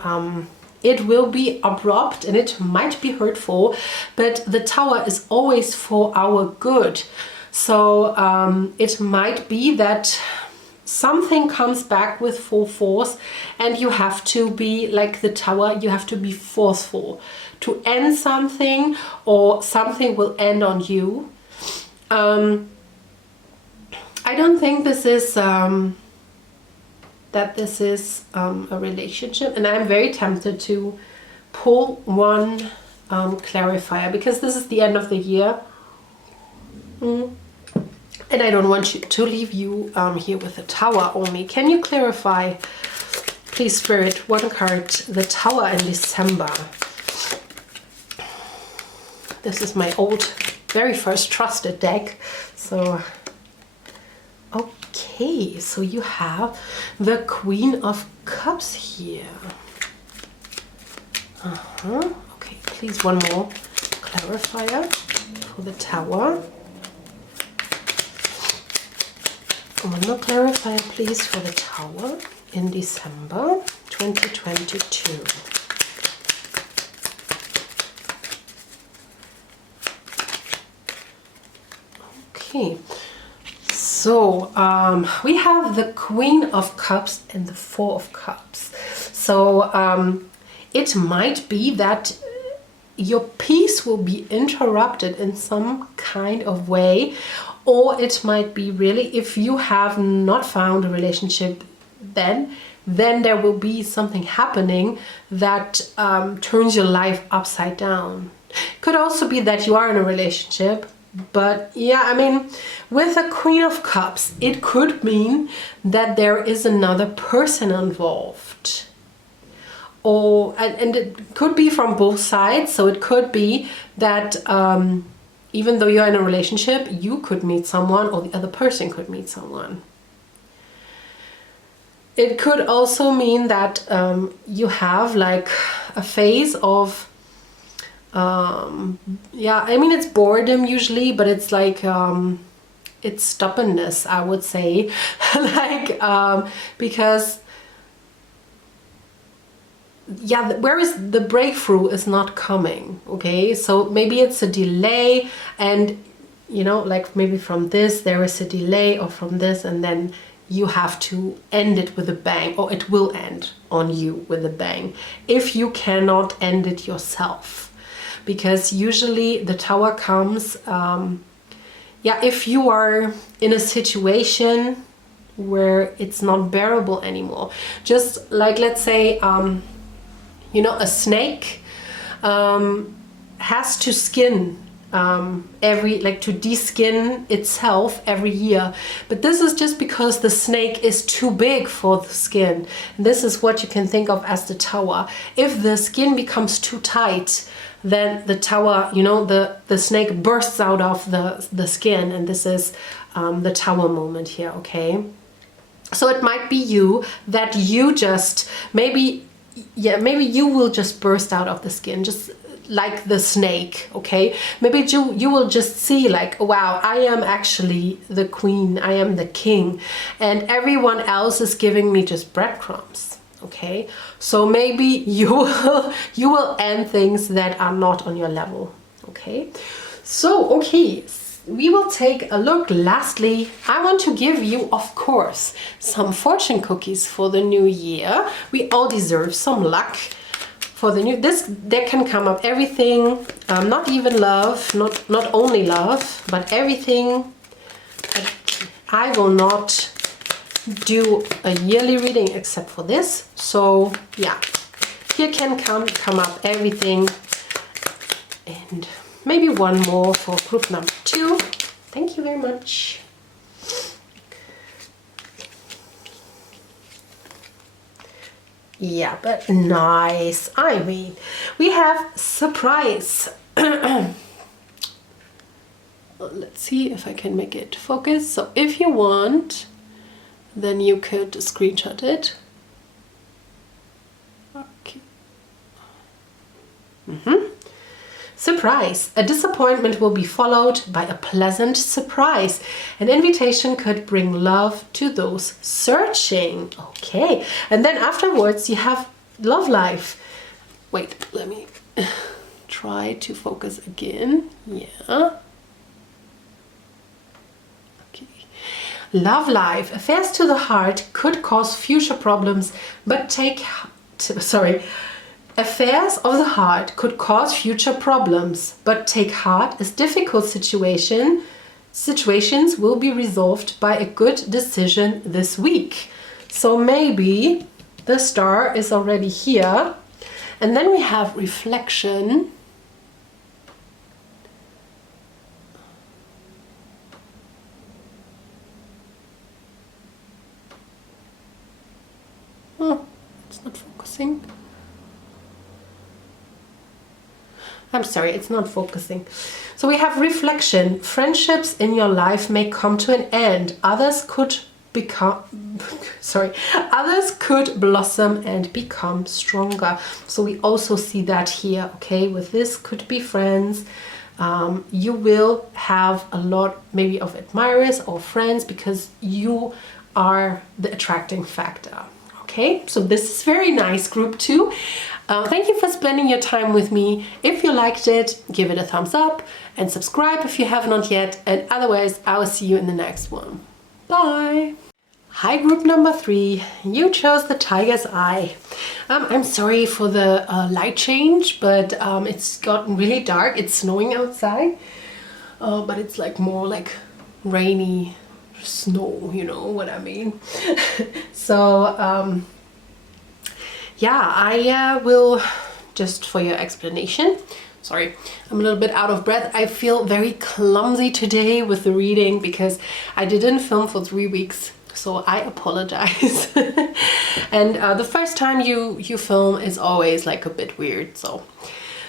it will be abrupt and it might be hurtful, but the tower is always for our good. So it might be that something comes back with full force, and you have to be like the tower, you have to be forceful to end something, or something will end on you. I don't think this is that this is a relationship, and I'm very tempted to pull one clarifier, because this is the end of the year. And I don't want you to leave you here with the tower only. Can you clarify, please, Spirit, one card, the tower in December? This is my old, very first trusted deck. So, okay, so you have the Queen of Cups here. Okay, please, one more clarifier for the tower. One more clarifier, please, for the tower in December 2022. Okay, so we have the Queen of Cups and the Four of Cups. So it might be that your peace will be interrupted in some kind of way, or it might be really, if you have not found a relationship, then there will be something happening that turns your life upside down. Could also be that you are in a relationship, but yeah, I mean, with the Queen of Cups, it could mean that there is another person involved. Or, and it could be from both sides, so it could be that even though you're in a relationship, you could meet someone, or the other person could meet someone. It could also mean that you have like a phase of, yeah, I mean, it's boredom usually, but it's like, it's stubbornness, I would say. Like, because, yeah, whereas the breakthrough is not coming, okay? So maybe it's a delay, and, you know, like maybe from this there is a delay, or from this, and then you have to end it with a bang, or it will end on you with a bang, if you cannot end it yourself. Because usually the tower comes, yeah, if you are in a situation where it's not bearable anymore. Just like, let's say, you know, a snake has to skin to de-skin itself every year. But this is just because the snake is too big for the skin. This is what you can think of as the tower. If the skin becomes too tight, then the tower, you know, the snake bursts out of the skin, and this is the tower moment here, okay? So it might be you that you just maybe you will just burst out of the skin, just like the snake, okay? Maybe you will just see like, wow, I am actually the queen, I am the king, and everyone else is giving me just breadcrumbs, okay? So maybe you will end things that are not on your level, okay? So, okay, we will take a look. Lastly, I want to give you, of course, some fortune cookies for the new year. We all deserve some luck for the new. This deck can come up everything, not even love, not only love, but everything. I will not do a yearly reading except for this. So yeah, here can come up everything, and maybe one more for group number 2. Thank you very much. Yeah, but nice. I mean, we have surprise. Let's see if I can make it focus. So if you want, then you could screenshot it. Okay. Surprise. A disappointment will be followed by a pleasant surprise. An invitation could bring love to those searching. Okay. And then afterwards you have love life. Wait, let me try to focus again. Yeah. Okay. Love life. Affairs to the heart could cause future problems, but Affairs of the heart could cause future problems, but take heart as difficult situations will be resolved by a good decision this week. So maybe the star is already here. And then we have reflection. Oh, it's not focusing. I'm sorry, it's not focusing. So we have reflection. Friendships in your life may come to an end. Others could blossom and become stronger. So we also see that here, okay? With this could be friends. You will have a lot maybe of admirers or friends because you are the attracting factor. Okay, so this is very nice, group 2. Thank you for spending your time with me. If you liked it, give it a thumbs up and subscribe if you have not yet. And otherwise, I will see you in the next one. Bye. Hi, group number 3. You chose the tiger's eye. I'm sorry for the light change, but it's gotten really dark. It's snowing outside, but it's like more like rainy snow, you know what I mean. So yeah, I will just for your explanation. Sorry, I'm a little bit out of breath. I feel very clumsy today with the reading because I didn't film for 3 weeks, so I apologize. And the first time you film is always like a bit weird, so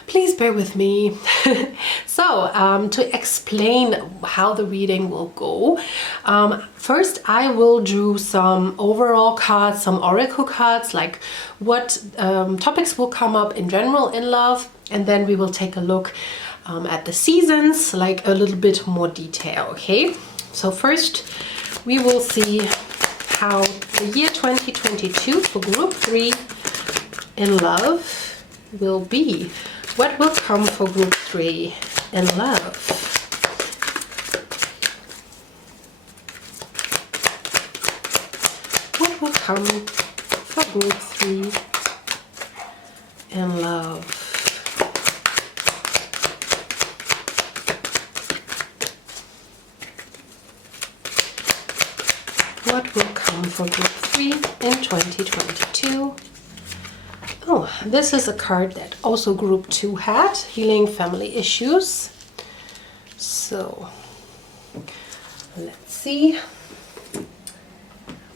please bear with me. So to explain how the reading will go, first I will do some overall cards, some oracle cards, like what topics will come up in general in love, and then we will take a look at the seasons, like a little bit more detail, okay? So first we will see how the year 2022 for group 3 in love will be. What will come for group 3 in love? What will come for group 3 in love? What will come for group 3 in 2022? Oh, this is a card that also group 2 had, healing family issues. So let's see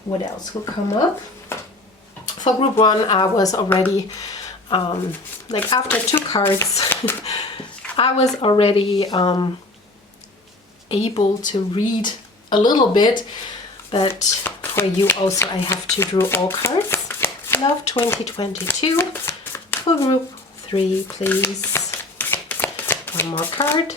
what else will come up. For group 1, I was already like after 2 cards I was already able to read a little bit, but for you also I have to draw all cards. Love 2022 for group 3, please. One more card.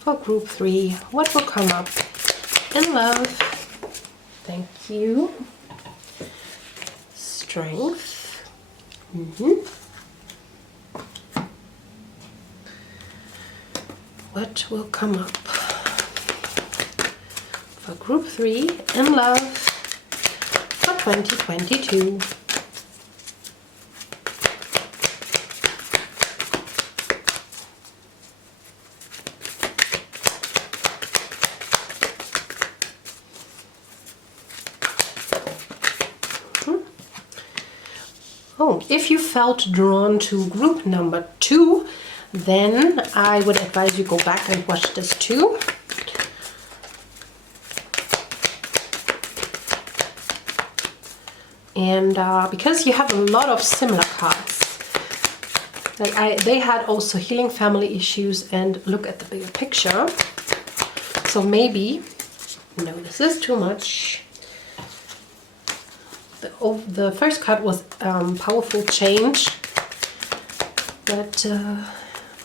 For group 3, what will come up in love? Thank you. Strength. What will come up for group 3 in love for 2022? Oh, if you felt drawn to group number 2, then I would advise you go back and watch this too. And because you have a lot of similar cards, like they had also healing family issues and look at the bigger picture. So maybe, no, this is too much. The first card was powerful change, but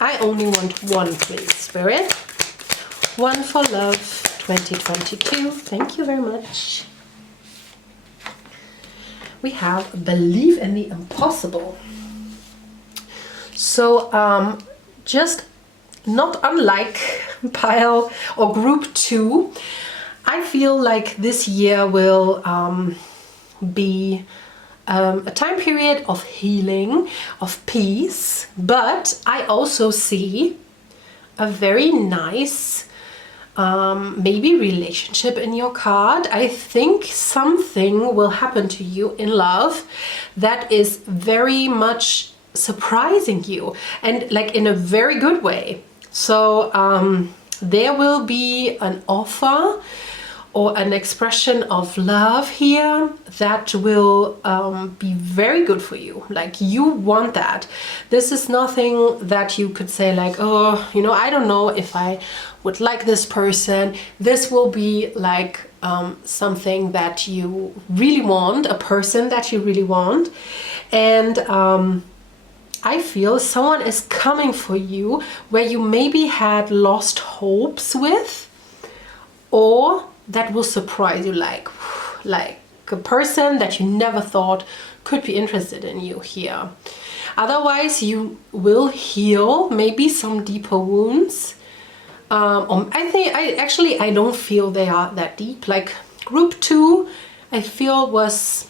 I only want one, please, Spirit. One for love 2022. Thank you very much. We have believe in the impossible. So just not unlike pile or group 2, I feel like this year will be a time period of healing, of peace, but I also see a very nice maybe relationship in your card. I think something will happen to you in love that is very much surprising you, and like in a very good way. So there will be an offer or an expression of love here that will be very good for you. Like you want that. This is nothing that you could say like, oh, you know, I don't know if I would like this person. This will be like something that you really want, a person that you really want. And I feel someone is coming for you where you maybe had lost hopes with, or that will surprise you, like a person that you never thought could be interested in you here. Otherwise, you will heal maybe some deeper wounds. I don't feel they are that deep. Like group 2, I feel was,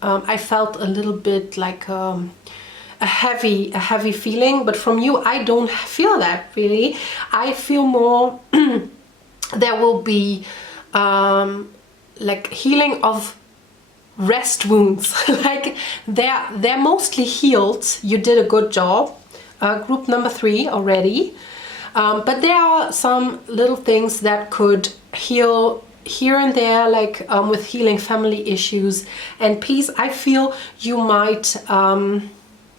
I felt a little bit like a heavy feeling, but from you, I don't feel that really. I feel more there will be like healing of rest wounds. Like they're mostly healed. You did a good job. Group number 3 already. But there are some little things that could heal here and there, like with healing family issues and peace. I feel you might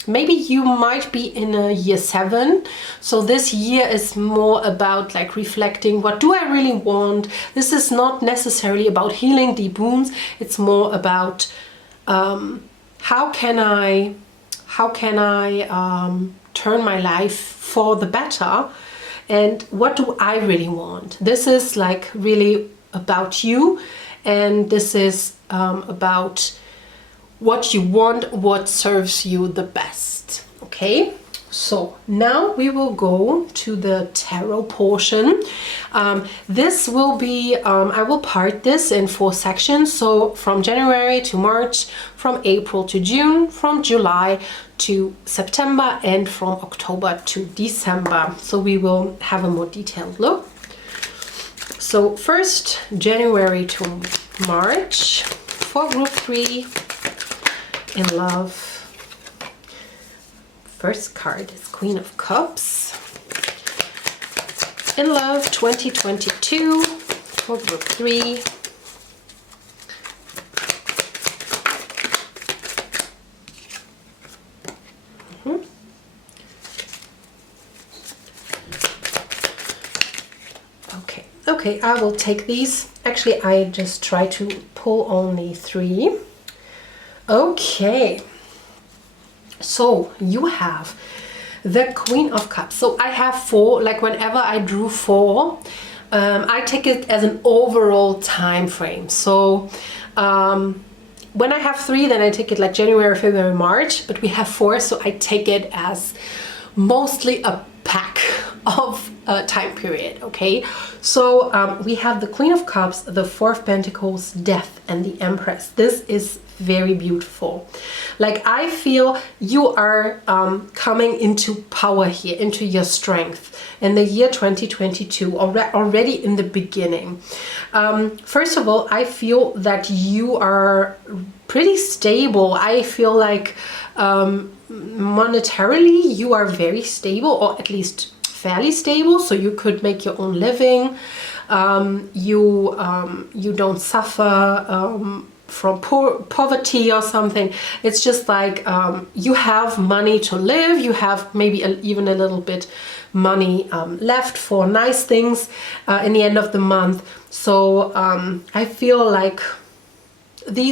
maybe you might be in a year 7. So this year is more about like reflecting, what do I really want? This is not necessarily about healing deep wounds. It's more about how can I turn my life for the better, and what do I really want? This is like really about you, and this is about what you want, what serves you the best. Okay, so now we will go to the tarot portion. This will be, I will part this in 4 sections. So from January to March, from April to June, from July to September, and from October to December. So we will have a more detailed look. So first, January to March for group 3 in love. First card is Queen of Cups. In love 2022 for group 3. Okay, I will take these. Actually, I just try to pull only 3. Okay, so you have the Queen of Cups. So I have 4, like whenever I drew 4, I take it as an overall time frame. So when I have 3, then I take it like January, February, March, but we have 4, so I take it as mostly a pack of time period. Okay, so we have the Queen of Cups, the 4 of Pentacles, Death, and the Empress. This is very beautiful. Like, I feel you are coming into power here, into your strength in the year 2022, already in the beginning. First of all, I feel that you are pretty stable. I feel like monetarily you are very stable, or at least fairly stable, so you could make your own living. You don't suffer from poverty or something. It's just like you have money to live, you have maybe even a little bit money left for nice things in the end of the month. So I feel like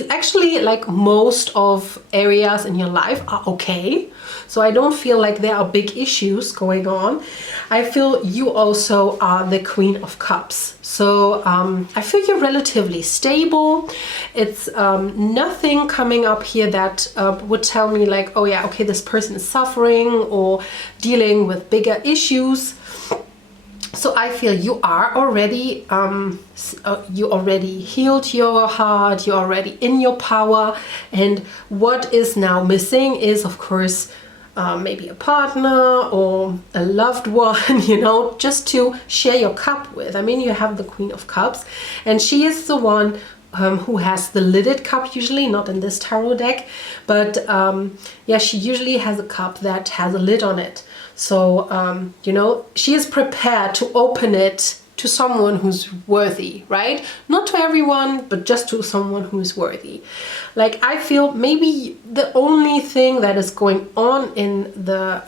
actually like most of areas in your life are okay. So I don't feel like there are big issues going on. I feel you also are the Queen of Cups. So I feel you're relatively stable. It's nothing coming up here that would tell me like, oh yeah, okay, this person is suffering or dealing with bigger issues. So I feel you are already, you already healed your heart, you're already in your power. And what is now missing is, of course, maybe a partner or a loved one, you know, just to share your cup with. I mean, you have the Queen of Cups, and she is the one who has the lidded cup, usually, not in this tarot deck, but yeah, she usually has a cup that has a lid on it. So, you know, she is prepared to open it to someone who's worthy, right? Not to everyone, but just to someone who's worthy. Like, I feel maybe the only thing that is going on in the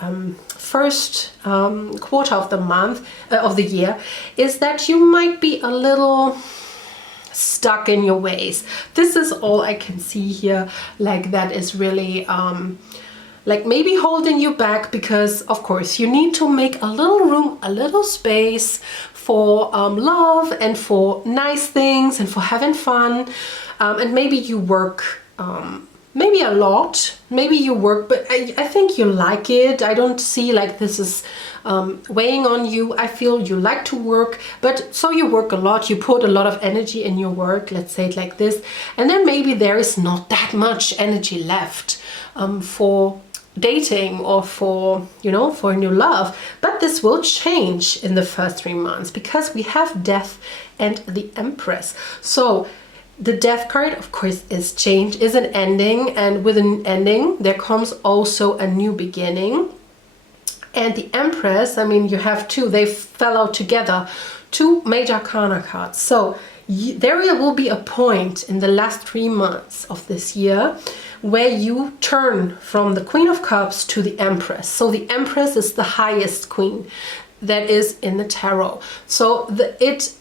first quarter of the month, of the year, is that you might be a little stuck in your ways. This is all I can see here. Like, that is really like maybe holding you back, because of course you need to make a little room, a little space for love and for nice things and for having fun. And maybe you work maybe a lot, maybe you work, but I think you like it. I don't see like this is weighing on you. I feel you like to work, but so you work a lot, you put a lot of energy in your work, let's say it like this, and then maybe there is not that much energy left for dating or for, you know, for new love. But this will change in the first 3 months, because we have Death and the Empress. So the Death card, of course, is change, is an ending, and with an ending there comes also a new beginning. And the Empress, I mean, you have two, they fell out together, 2 major arcana cards. So there will be a point in the last 3 months of this year where you turn from the Queen of Cups to the Empress. So the Empress is the highest queen that is in the tarot. So it's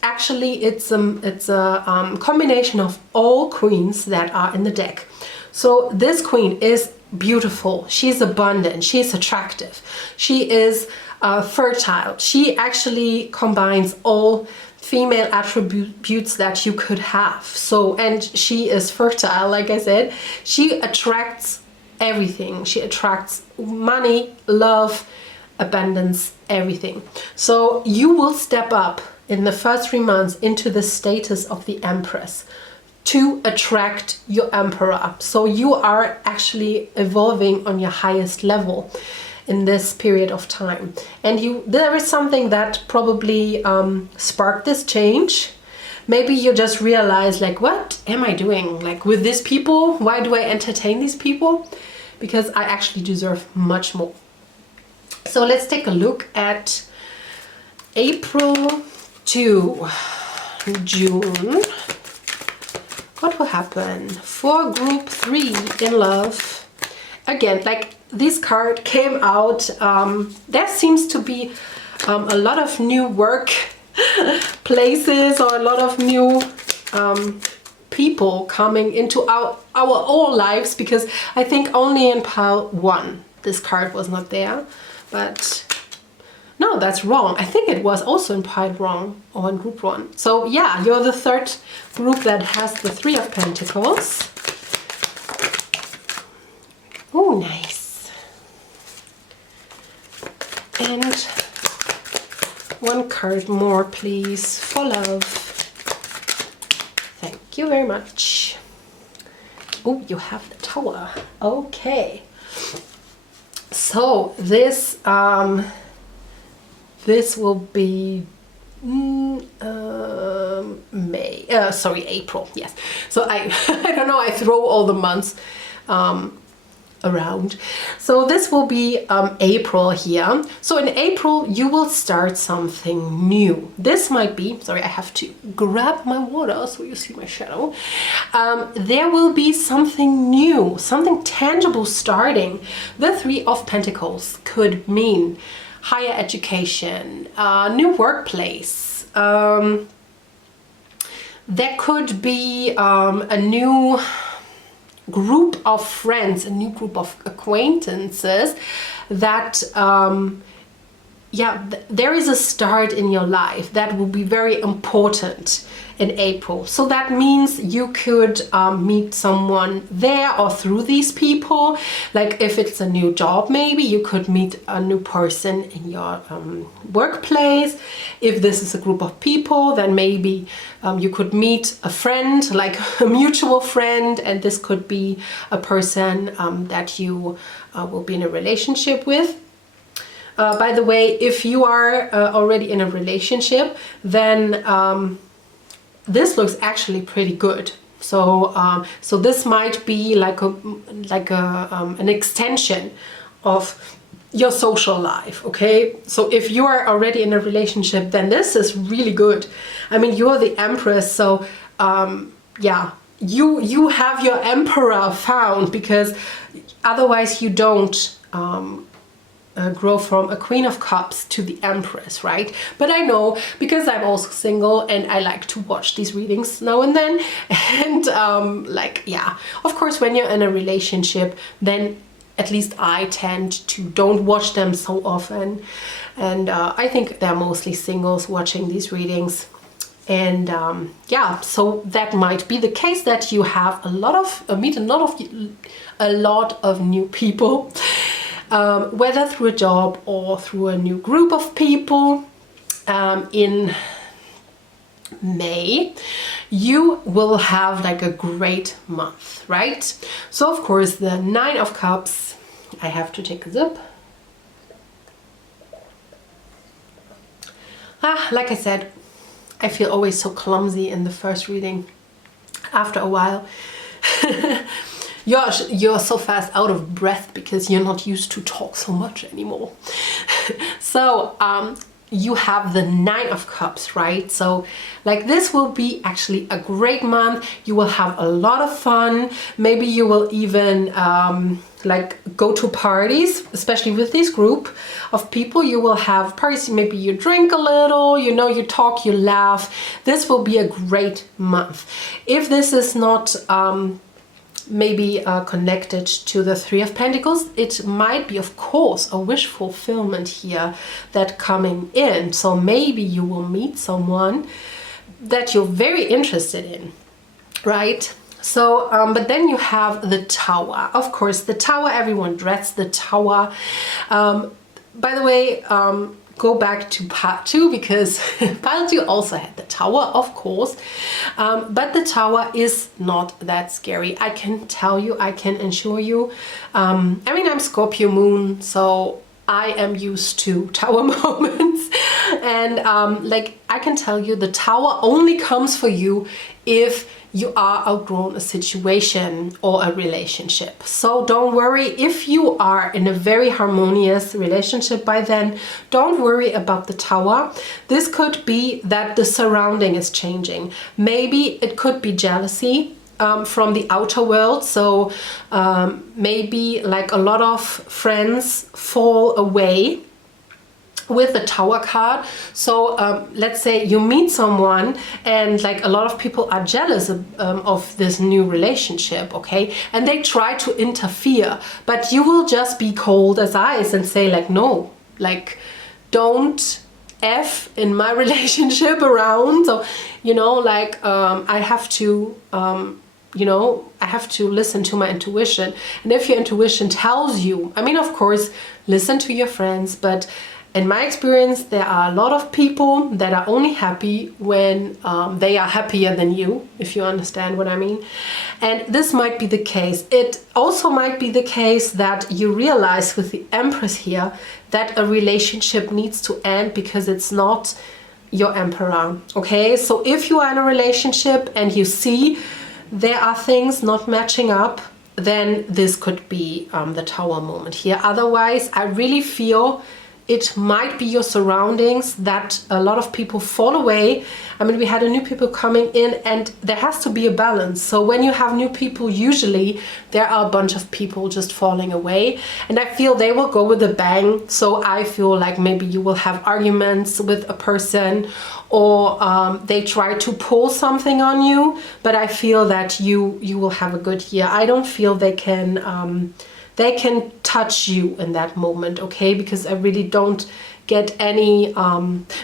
a combination of all queens that are in the deck. So this queen is beautiful, she's abundant, she's attractive, she is fertile. She actually combines all female attributes that you could have. So, and she is fertile, like I said. She attracts everything. She attracts money, love, abundance, everything. So you will step up in the first 3 months into the status of the Empress to attract your Emperor. So you are actually evolving on your highest level in this period of time. And there is something that probably sparked this change. Maybe you just realize, like, what am I doing, like, with these people? Why do I entertain these people? Because I actually deserve much more. So let's take a look at April to June. What will happen for group 3 in love? Again, like, this card came out, there seems to be a lot of new work places or a lot of new people coming into our all lives, because I think only in pile 1 this card was not there. But no, that's wrong. I think it was also in pile 1 or in group 1. So yeah, you're the 3rd group that has the 3 of Pentacles. Oh, nice. And 1 card more, please, for love. Thank you very much. Oh, you have the Tower. Okay. So this this will be April. Yes. So I don't know. I throw all the months around. So this will be April here. So in April you will start something new. This might be, sorry, I have to grab my water so you see my shadow. There will be something new, something tangible starting. The 3 of Pentacles could mean higher education, new workplace. There could be a new group of friends, a new group of acquaintances that there is a start in your life that will be very important in April. So that means you could meet someone there or through these people. Like if it's a new job, maybe you could meet a new person in your workplace. If this is a group of people, then maybe you could meet a friend, like a mutual friend, and this could be a person that you will be in a relationship with. By the way, if you are already in a relationship, then this looks actually pretty good. So so this might be like an extension of your social life. Okay, so if you are already in a relationship, then this is really good. I mean, you're the Empress, so yeah, you have your Emperor found, because otherwise you don't grow from a Queen of Cups to the Empress, right? But I know, because I'm also single and I like to watch these readings now and then, and like, yeah, of course when you're in a relationship, then at least I tend to don't watch them so often, and I think they're mostly singles watching these readings. And yeah, so that might be the case, that you have meet a lot of new people, whether through a job or through a new group of people. In May, you will have like a great month, right? So of course the 9 of Cups, I have to take a sip. Like I said, I feel always so clumsy in the first reading. After a while, you're so fast out of breath because you're not used to talk so much anymore. So you have the 9 of Cups, right? So like this will be actually a great month. You will have a lot of fun. Maybe you will even like go to parties, especially with this group of people. You will have parties, maybe you drink a little, you know, you talk, you laugh. This will be a great month. If this is not maybe connected to the 3 of Pentacles, it might be, of course, a wish fulfillment here that coming in. So maybe you will meet someone that you're very interested in, right? So but then you have the Tower. Of course, the Tower, everyone dreads the Tower. By the way, go back to part 2, because part 2 also had the Tower, of course, but the Tower is not that scary. I can tell you, I can assure you. I mean, I'm Scorpio moon, so I am used to Tower moments, and like I can tell you, the Tower only comes for you if you are outgrown a situation or a relationship. So don't worry if you are in a very harmonious relationship by then. Don't worry about the Tower. This could be that the surrounding is changing. Maybe it could be jealousy from the outer world. So maybe like a lot of friends fall away, with the Tower card. So let's say you meet someone and like a lot of people are jealous of this new relationship, okay, and they try to interfere, but you will just be cold as ice and say like, no, like don't F in my relationship around. So you know, like I have to you know, I have to listen to my intuition. And if your intuition tells you, I mean, of course, listen to your friends, but in my experience, there are a lot of people that are only happy when they are happier than you, if you understand what I mean. And this might be the case. It also might be the case that you realize with the Empress here that a relationship needs to end because it's not your Emperor, okay? So if you are in a relationship and you see there are things not matching up, then this could be the Tower moment here. Otherwise, I really feel it might be your surroundings that a lot of people fall away. I mean, we had a new people coming in and there has to be a balance. So when you have new people, usually there are a bunch of people just falling away. And I feel they will go with a bang. So I feel like maybe you will have arguments with a person or they try to pull something on you. But I feel that you will have a good year. I don't feel they can touch you in that moment, okay? Because I really don't get any,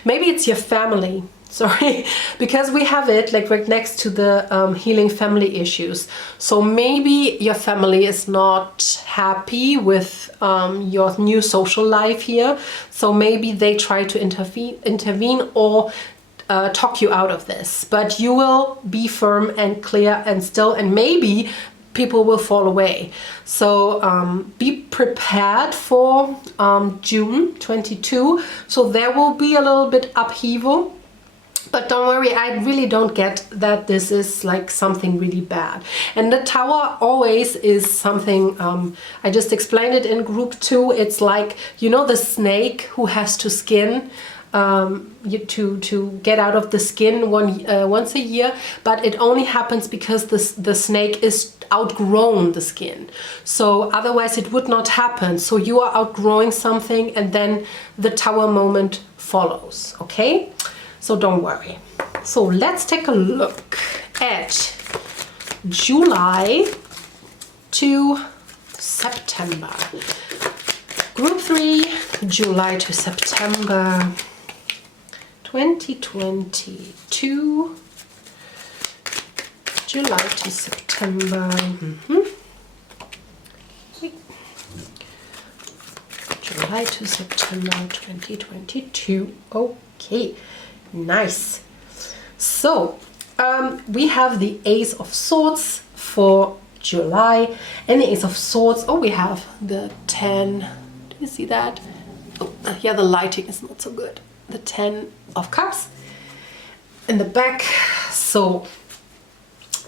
maybe it's your family, sorry, because we have it like right next to the healing family issues. So maybe your family is not happy with your new social life here. So maybe they try to intervene or talk you out of this, but you will be firm and clear and still, and maybe people will fall away. So be prepared for June 22. So there will be a little bit upheaval, but don't worry, I really don't get that this is like something really bad. And the Tower always is something, I just explained it in group 2. It's like, you know, the snake who has to skin to get out of the skin once a year, but it only happens because the snake is outgrown the skin. So otherwise it would not happen. So you are outgrowing something and then the Tower moment follows, okay? So don't worry. So let's take a look at July to September. Group 3, July to September 2022. July to September. July to September 2022. Okay, nice. So we have the Ace of Swords for July and the Ace of Swords. Oh, we have the 10. Do you see that? Oh, yeah, the lighting is not so good. The 10 of Cups in the back. So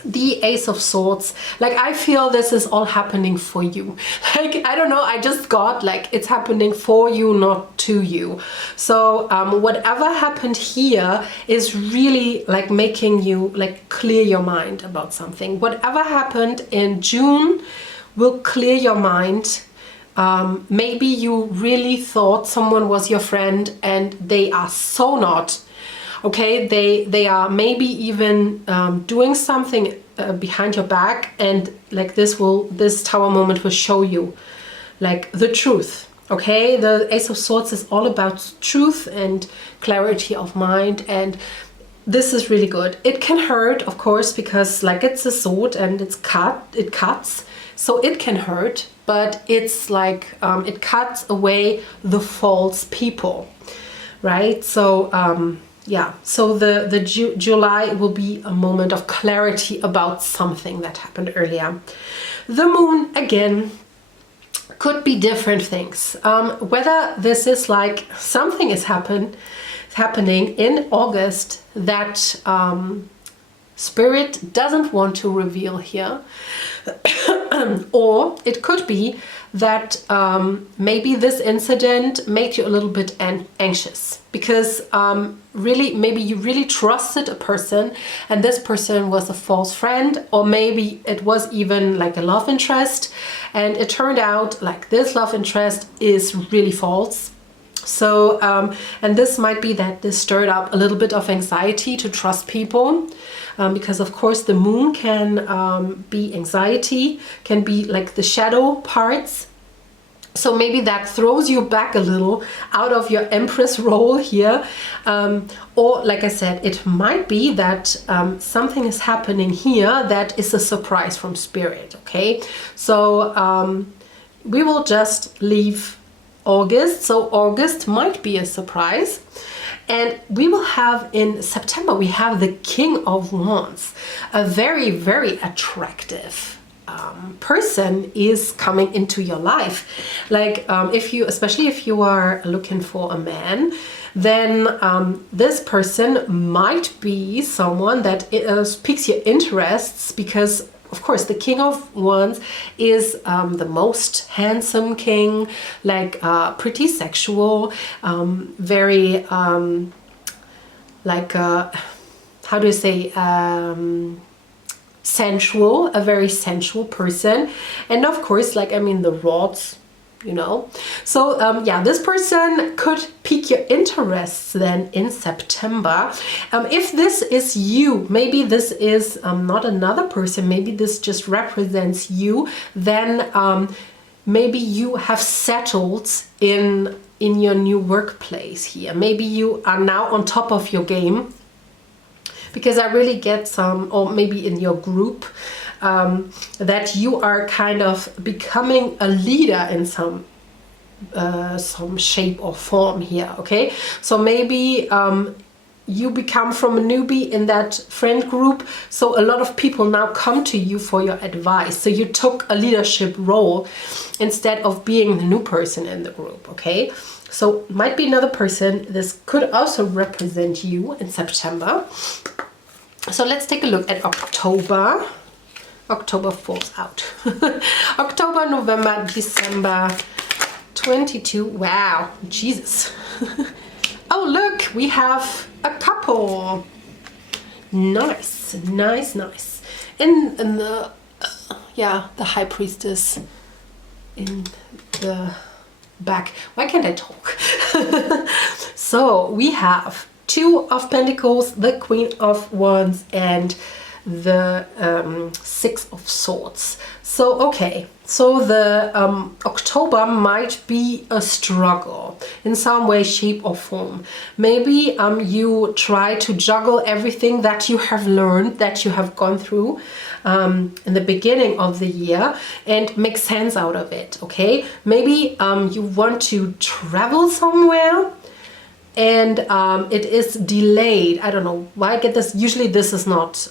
the Ace of Swords, like I feel this is all happening for you. Like, I don't know, I just got like it's happening for you, not to you. So whatever happened here is really like making you like clear your mind about something. Whatever happened in June will clear your mind. Maybe you really thought someone was your friend and they are so not. Okay, they are maybe even doing something behind your back, and like this Tower moment will show you like the truth. Okay, the Ace of Swords is all about truth and clarity of mind, and this is really good. It can hurt, of course, because like it's a sword and it cuts, so it can hurt, but it's like it cuts away the false people, right? So yeah, so the July will be a moment of clarity about something that happened earlier. The moon, again, could be different things. Whether this is like something is happening in August that Spirit doesn't want to reveal here. Or it could be that maybe this incident made you a little bit anxious because really maybe you really trusted a person and this person was a false friend, or maybe it was even like a love interest and it turned out like this love interest is really false. So, and this might be that this stirred up a little bit of anxiety to trust people, because of course the moon can be anxiety, can be like the shadow parts. So maybe that throws you back a little out of your Empress role here. Or like I said, it might be that something is happening here that is a surprise from Spirit, okay? So we will just leave August. So August might be a surprise. And we will have in September, we have the King of Wands, a very, very attractive person is coming into your life. Like if you, especially if you are looking for a man, then this person might be someone that piques your interests, because of course the King of Wands is the most handsome king, like pretty sexual, very like how do you say, sensual, a very sensual person. And of course, like, I mean, the rods, you know. So yeah, this person could pique your interests then in September. If this is you, maybe this is not another person, maybe this just represents you, then maybe you have settled in your new workplace here. Maybe you are now on top of your game, because I really get some, or maybe in your group, that you are kind of becoming a leader in some shape or form here, okay? So maybe you become from a newbie in that friend group, so a lot of people now come to you for your advice. So you took a leadership role instead of being the new person in the group, okay? So might be another person. This could also represent you in September. So let's take a look at October. October falls out. October, November, December 22. Wow, Jesus. Oh, look, we have a couple. Nice, nice, nice. In the, yeah, the High Priestess in the back. Why can't I talk? So we have Two of Pentacles, the Queen of Wands, and the Six of Swords. So okay, so the October might be a struggle in some way, shape or form. Maybe you try to juggle everything that you have learned, that you have gone through in the beginning of the year, and make sense out of it, okay? Maybe you want to travel somewhere and it is delayed. I don't know why I get this. Usually this is not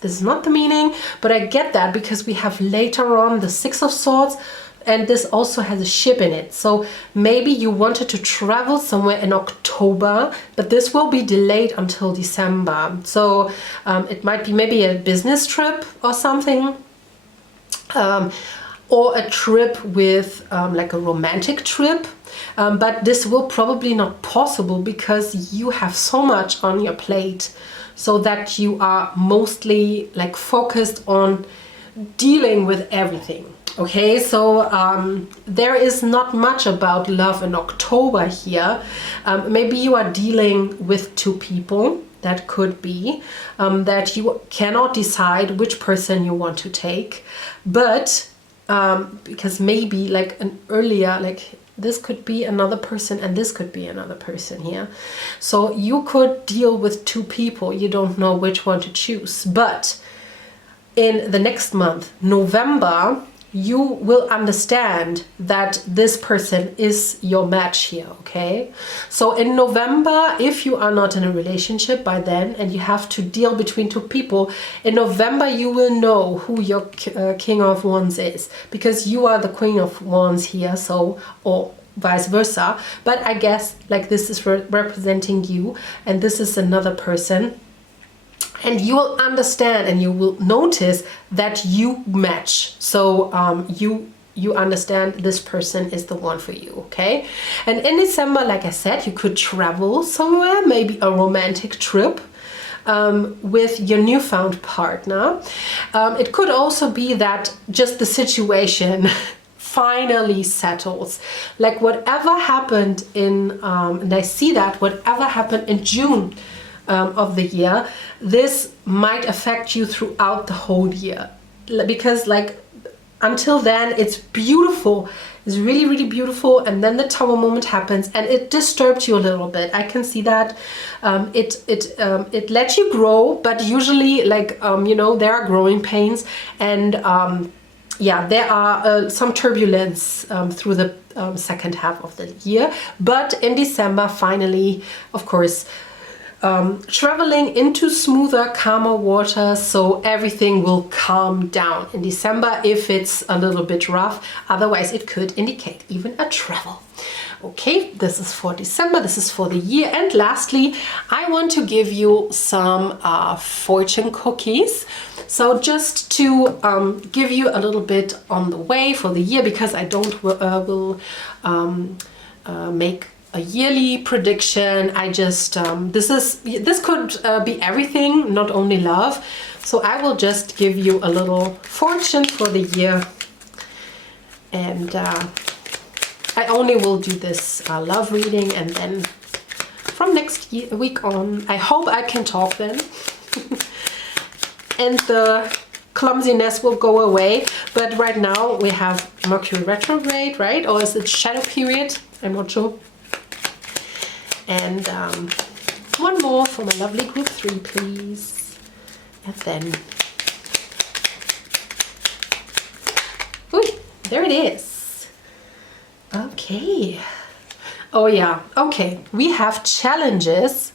the meaning, but I get that because we have later on the Six of Swords, and this also has a ship in it. So maybe you wanted to travel somewhere in October, but this will be delayed until December. So it might be maybe a business trip or something, or a trip with like a romantic trip. But this will probably not possible because you have so much on your plate, so that you are mostly like focused on dealing with everything. Okay, so there is not much about love in October here. Maybe you are dealing with two people. That could be that you cannot decide which person you want to take, but because maybe like an earlier, like this could be another person and this could be another person here. So you could deal with two people. You don't know which one to choose. But in the next month, November, you will understand that this person is your match here, okay? So in November, if you are not in a relationship by then and you have to deal between two people, in November you will know who your King of Wands is, because you are the Queen of Wands here, so, or vice versa. But I guess like this is representing you and this is another person. And you will understand and you will notice that you match. So you understand this person is the one for you, okay? And in December, like I said, you could travel somewhere, maybe a romantic trip with your newfound partner. It could also be that just the situation finally settles. Like whatever happened in, and I see that whatever happened in June of the year, this might affect you throughout the whole year. Because like until then it's beautiful, it's really, really beautiful, and then the Tower moment happens and it disturbed you a little bit. I can see that. It let you grow, but usually like you know, there are growing pains, and yeah, there are some turbulence through the second half of the year. But in December, finally, of course, traveling into smoother, calmer water, so everything will calm down in December if it's a little bit rough. Otherwise, it could indicate even a travel. Okay, this is for December, this is for the year. And lastly, I want to give you some fortune cookies. So just to give you a little bit on the way for the year, because I don't will make a yearly prediction. I just this could be everything, not only love. So I will just give you a little fortune for the year, and I only will do this love reading, and then from next week on, I hope I can talk then. And the clumsiness will go away. But right now we have Mercury retrograde, right? Or is it shadow period? I'm not sure. And one more for my lovely group 3, please. And then, ooh, there it is. Okay. Oh yeah, okay. We have challenges.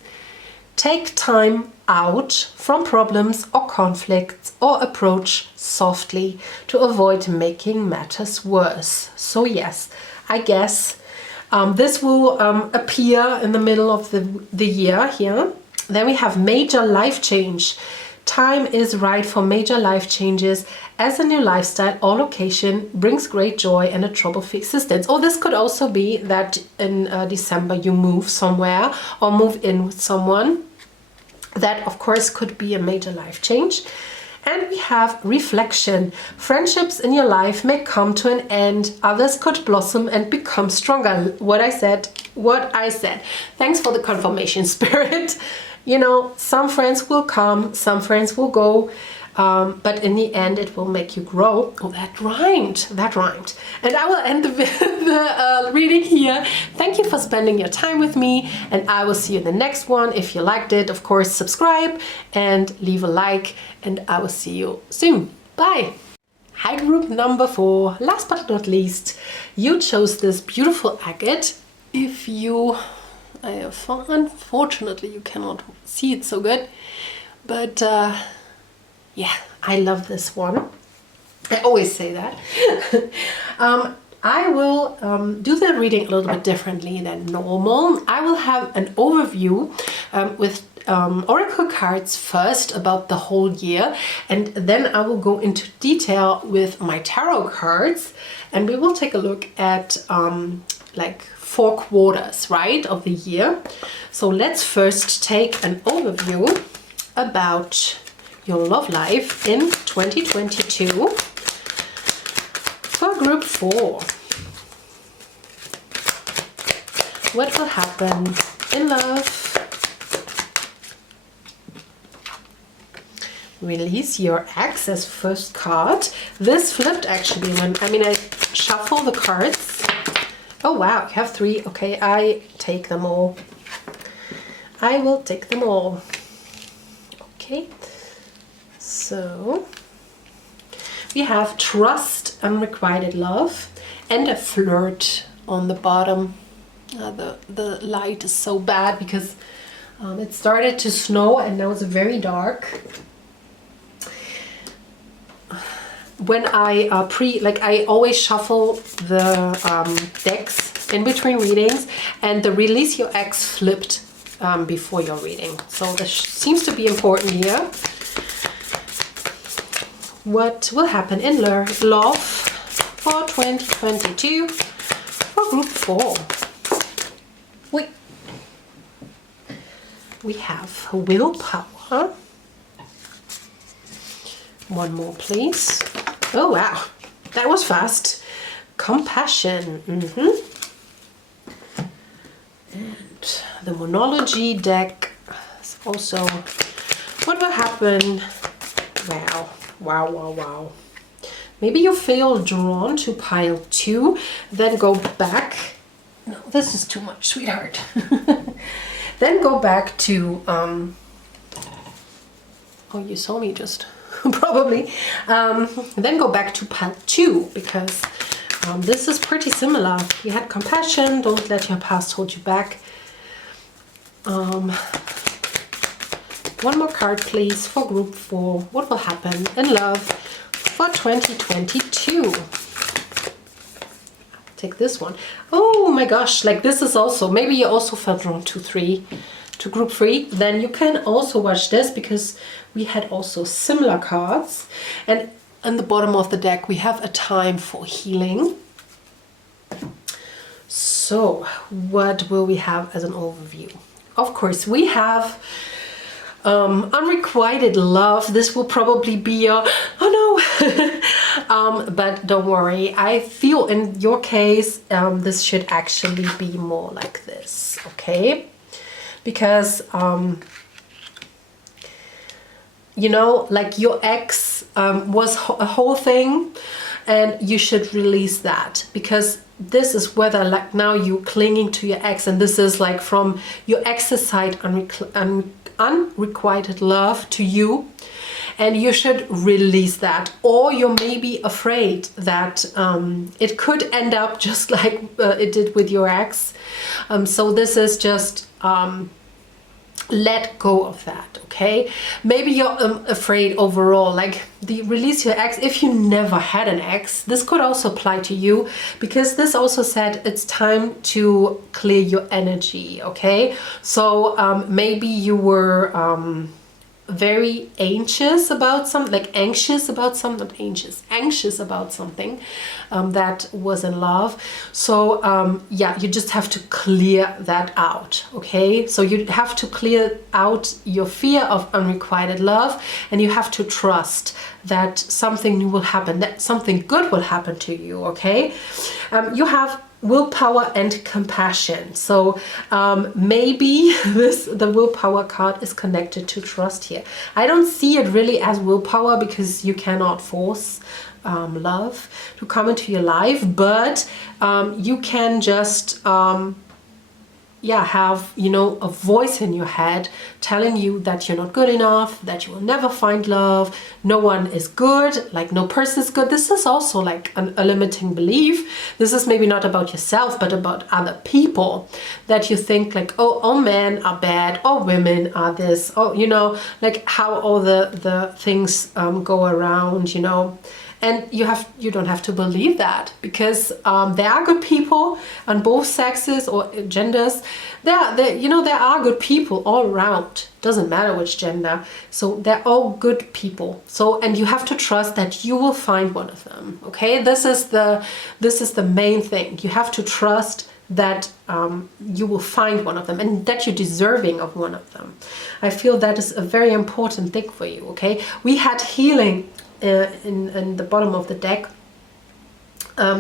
Take time out from problems or conflicts, or approach softly to avoid making matters worse. So yes, I guess this will appear in the middle of the year here. Then we have major life change. Time is right for major life changes, as a new lifestyle or location brings great joy and a trouble-free existence. Or this could also be that in December you move somewhere or move in with someone. That of course could be a major life change. And we have reflection. Friendships in your life may come to an end. Others could blossom and become stronger. What I said. Thanks for the confirmation, Spirit. You know, some friends will come, some friends will go. But in the end, it will make you grow. Oh, that rhymed. And I will end the reading here. Thank you for spending your time with me, and I will see you in the next one. If you liked it, of course, subscribe and leave a like, and I will see you soon. Bye. Hi, group number 4. Last but not least, you chose this beautiful agate. If you, unfortunately, you cannot see it so good, but yeah, I love this one. I always say that. I will do the reading a little bit differently than normal. I will have an overview with oracle cards first about the whole year, and then I will go into detail with my tarot cards, and we will take a look at like 4 quarters, right, of the year. So let's first take an overview about your love life in 2022 for group 4. What will happen in love? Release your ex as first card. This flipped actually when I shuffle the cards. Oh wow, you have 3. Okay, I take them all. I will take them all. Okay. So we have trust, unrequited love, and a flirt on the bottom. The light is so bad because it started to snow and now it's very dark. When I I always shuffle the decks in between readings, and the release your ex flipped before your reading. So this seems to be important here. What will happen in love for 2022 for group 4? We have willpower. One more, please. Oh wow, that was fast. compassion. And the monology deck is also what will happen. Wow, wow, wow, wow. Maybe you feel drawn to pile 2, then go back. No, this is too much, sweetheart. Then go back to, oh, you saw me just, probably. Then go back to pile 2, because this is pretty similar. You had compassion, don't let your past hold you back. One more card, please, for group 4. What will happen in love for 2022? Take this one. Oh my gosh, like this is also, maybe you also felt drawn to group 3. Then you can also watch this, because we had also similar cards. And in the bottom of the deck, we have a time for healing. So what will we have as an overview? Of course, we have unrequited love. This will probably be a, oh no, but don't worry. I feel in your case, this should actually be more like this, okay? Because, you know, like your ex was a whole thing, and you should release that, because this is whether like now you clinging to your ex, and this is like from your ex's side unrequited love to you, and you should release that. Or you're maybe afraid that it could end up just like it did with your ex. So this is just let go of that, okay? Maybe you're afraid overall, like release your ex. If you never had an ex, this could also apply to you, because this also said it's time to clear your energy, okay? So maybe you were very anxious about something, like anxious about something, not anxious about something that was in love. So yeah, you just have to clear that out, okay? So you have to clear out your fear of unrequited love, and you have to trust that something new will happen, that something good will happen to you, okay? You have willpower and compassion. So maybe the willpower card is connected to trust here. I don't see it really as willpower, because you cannot force love to come into your life, but you can just yeah, have, you know, a voice in your head telling you that you're not good enough, that you will never find love, no one is good, like no person is good. This is also like a limiting belief. This is maybe not about yourself, but about other people, that you think like, oh, all men are bad, all women are this, oh, you know, like how all the things go around, you know. And you don't have to believe that, because there are good people on both sexes or genders. There are good people all around. Doesn't matter which gender. So they're all good people. So, and you have to trust that you will find one of them. Okay, this is the main thing. You have to trust that you will find one of them, and that you're deserving of one of them. I feel that is a very important thing for you. Okay, we had healing in the bottom of the deck.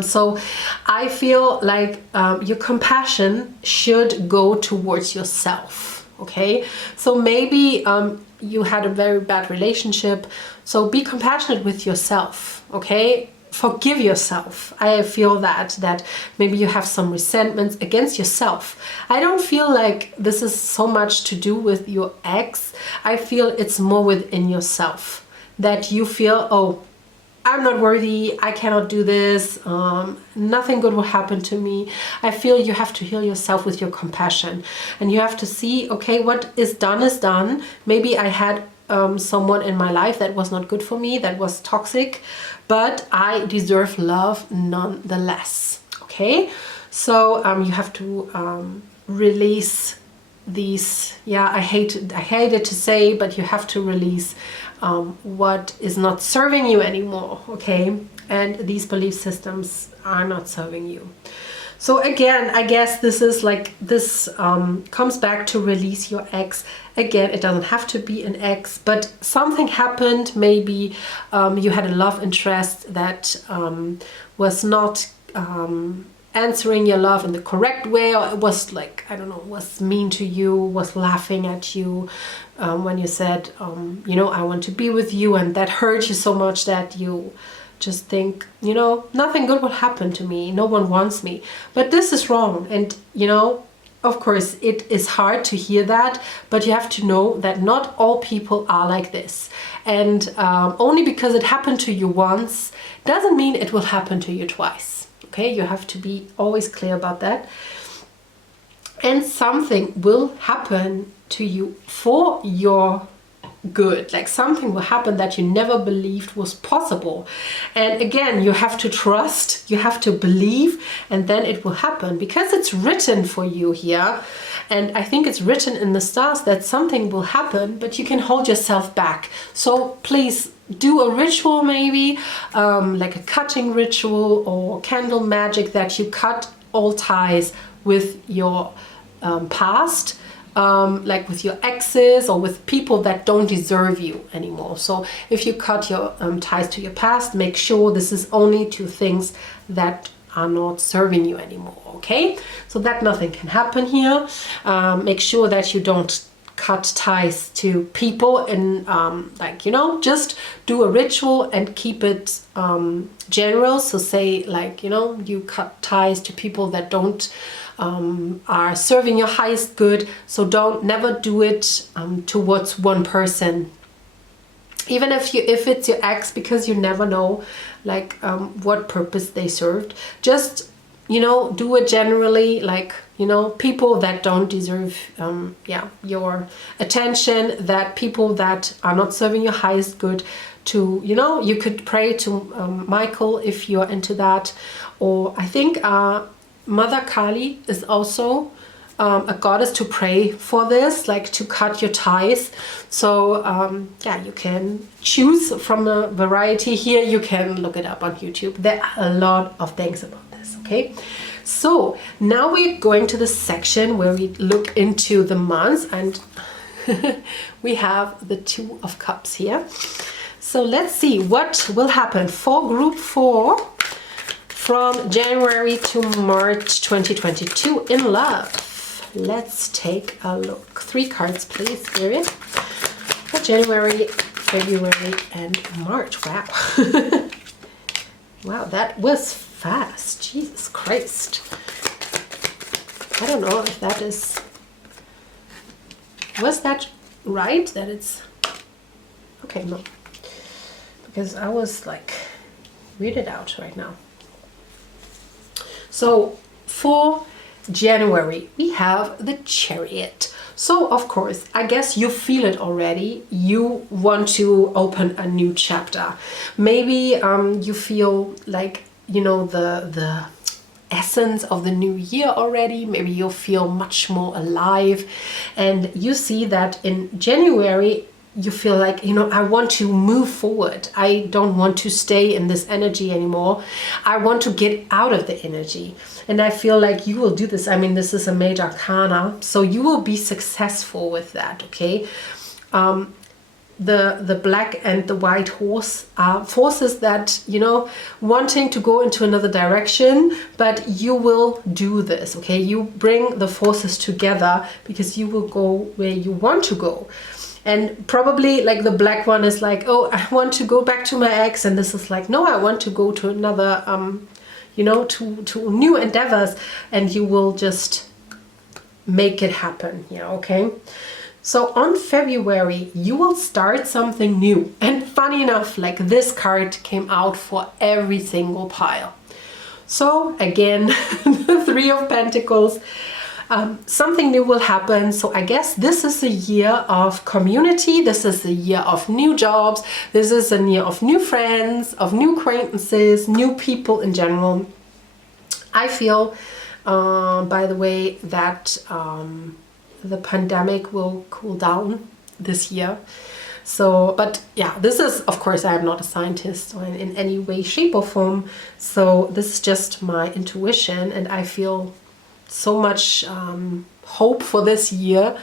So I feel like your compassion should go towards yourself, okay? So maybe you had a very bad relationship, so be compassionate with yourself, okay? Forgive yourself. I feel that maybe you have some resentments against yourself. I don't feel like this is so much to do with your ex. I feel it's more within yourself, that you feel, oh, I'm not worthy, I cannot do this, nothing good will happen to me. I feel you have to heal yourself with your compassion, and you have to see, okay, what is done is done. Maybe I had someone in my life that was not good for me, that was toxic, but I deserve love nonetheless, okay? So you have to release these, yeah, I hate it to say, but you have to release what is not serving you anymore, okay? And these belief systems are not serving you. So again, I guess this is like, this comes back to release your ex. Again, it doesn't have to be an ex, but something happened. Maybe you had a love interest that was not answering your love in the correct way, or it was like, I don't know, was mean to you, was laughing at you when you said, you know, I want to be with you, and that hurt you so much that you just think, you know, nothing good will happen to me, no one wants me. But this is wrong. And, you know, of course, it is hard to hear that, but you have to know that not all people are like this. And only because it happened to you once doesn't mean it will happen to you twice. Okay, you have to be always clear about that. And something will happen to you for your good. Like something will happen that you never believed was possible. And again, you have to trust, you have to believe, and then it will happen because it's written for you here. And I think it's written in the stars that something will happen, but you can hold yourself back. So please do a ritual, maybe like a cutting ritual or candle magic, that you cut all ties with your past, like with your exes or with people that don't deserve you anymore. So if you cut your ties to your past, make sure this is only to things that are not serving you anymore, okay? So that nothing can happen here. Make sure that you don't cut ties to people and like, you know, just do a ritual and keep it general. So say like, you know, you cut ties to people that don't are serving your highest good. So don't never do it towards one person, even if it's your ex, because you never know like what purpose they served. Just, you know, do it generally, like, you know, people that don't deserve your attention, that people that are not serving your highest good. To, you know, you could pray to Michael if you're into that. Or I think Mother Kali is also a goddess to pray for this, like to cut your ties. So yeah, you can choose from a variety here. You can look it up on YouTube. There are a lot of things about this, okay? So now we're going to the section where we look into the months, and we have the Two of Cups here. So let's see what will happen for group 4 from January to March 2022 in love. Let's take a look. 3 cards, please, Ariel, for January, February, and March. Wow. Wow, that was fast. Jesus Christ. I don't know if that is... Was that right? That it's... Okay, no. Because I was like... Read it out right now. So, for January, we have the Chariot. So, of course, I guess you feel it already. You want to open a new chapter. Maybe you feel like, you know, the essence of the new year already. Maybe you'll feel much more alive. And you see that in January, you feel like, you know, I want to move forward. I don't want to stay in this energy anymore. I want to get out of the energy. And I feel like you will do this. I mean, this is a major arcana, so you will be successful with that, okay? The black and the white horse are forces that, you know, wanting to go into another direction, but you will do this, okay? You bring the forces together because you will go where you want to go. And probably like the black one is like, oh, I want to go back to my ex. And this is like, no, I want to go to another, you know, to new endeavors. And you will just make it happen. Yeah, okay. So on February, you will start something new. And funny enough, like this card came out for every single pile. So again, the 3 of Pentacles. Something new will happen. So I guess this is a year of community. This is a year of new jobs. This is a year of new friends, of new acquaintances, new people in general. I feel, by the way, that the pandemic will cool down this year. So, but yeah, this is, of course, I am not a scientist or in any way, shape or form. So this is just my intuition, and I feel so much hope for this year.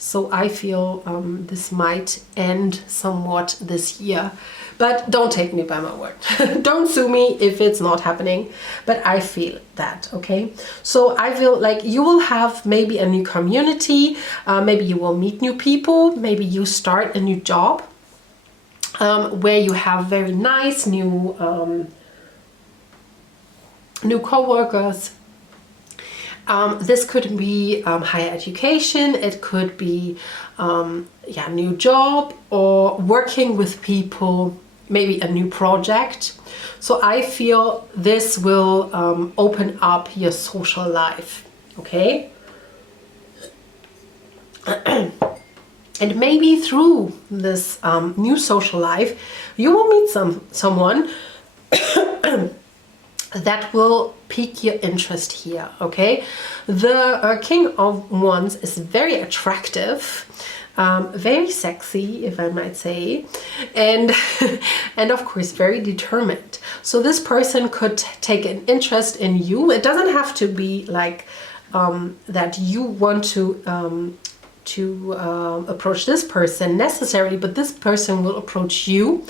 So I feel this might end somewhat this year. But don't take me by my word. Don't sue me if it's not happening. But I feel that, okay? So I feel like you will have maybe a new community. Maybe you will meet new people. Maybe you start a new job where you have very nice new co-workers. This could be higher education. It could be new job, or working with people, maybe a new project. So I feel this will open up your social life, okay? And maybe through this new social life, you will meet someone that will pique your interest here, okay? The King of Wands is very attractive, very sexy, if I might say, and and of course very determined. So this person could take an interest in you. It doesn't have to be like that you want to approach this person necessarily, but this person will approach you,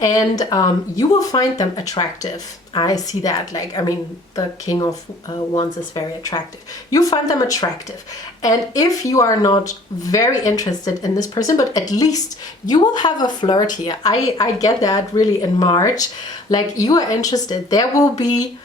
and you will find them attractive. I see that, like, I mean, the King of Wands is very attractive. You find them attractive, and if you are not very interested in this person, but at least you will have a flirt here. I get that really in March, like you are interested. There will be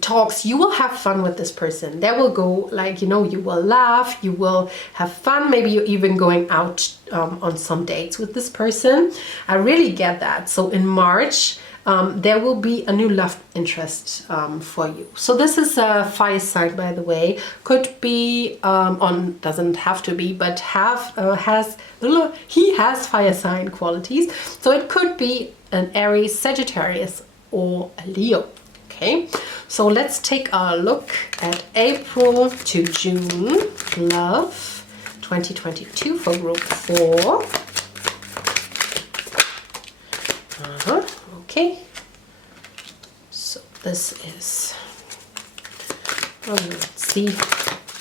talks, you will have fun with this person. There will go, like, you know, you will laugh, you will have fun. Maybe you're even going out on some dates with this person. I really get that. So in March, there will be a new love interest for you. So this is a fire sign, by the way. Could be doesn't have to be, but he has fire sign qualities. So it could be an Aries, Sagittarius, or a Leo. Okay, so let's take a look at April to June love 2022 for group 4. Okay, so this is, let's see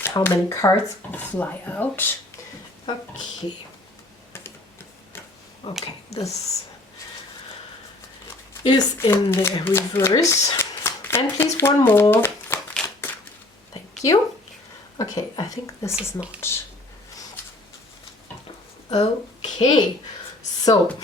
how many cards fly out. Okay, this is in the reverse. And please, one more. Thank you. Okay, I think this is not. Okay, so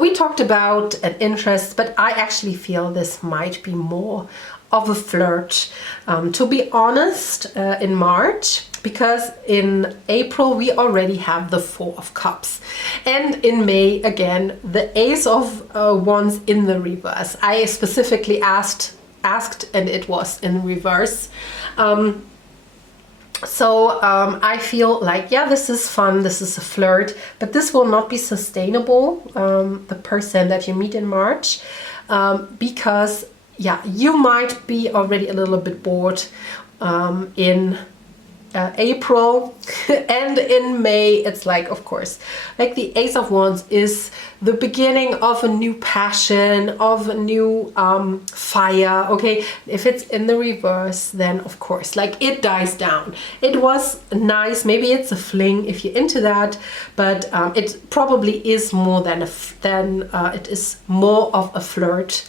we talked about an interest, but I actually feel this might be more of a flirt. To be honest, in March, because in April we already have the 4 of Cups, and in May again the Ace of Wands in the reverse. I specifically asked and it was in reverse. I feel like, yeah, this is fun, this is a flirt, but this will not be sustainable, the person that you meet in March, because yeah, you might be already a little bit bored in April, and in May it's like, of course, like the Ace of Wands is the beginning of a new passion, of a new fire. Okay, if it's in the reverse, then of course, like, it dies down. It was nice, maybe it's a fling if you're into that, but it probably is more than it is more of a flirt,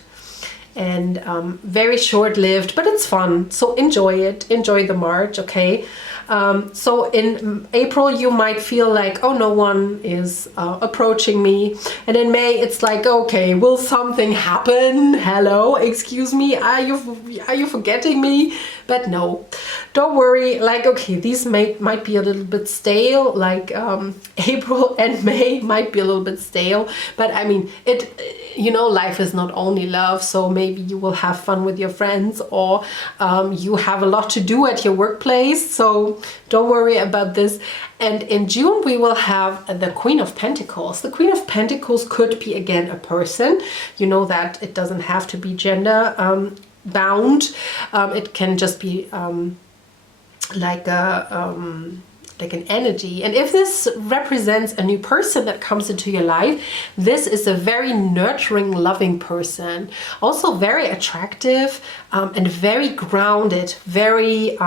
and very short-lived, but it's fun, so enjoy it, enjoy the March. Okay, so in April you might feel like, oh, no one is approaching me, and in May it's like, okay, will something happen? Hello, excuse me, are you forgetting me? But no, don't worry, like, okay, these might be a little bit stale, like April and May might be a little bit stale, but I mean, you know, life is not only love, so maybe you will have fun with your friends, or you have a lot to do at your workplace, so don't worry about this. And in June we will have the Queen of Pentacles. The Queen of Pentacles could be again a person. You know that it doesn't have to be gender bound. It can just be like an energy. And if this represents a new person that comes into your life, this is a very nurturing, loving person, also very attractive, and very grounded, very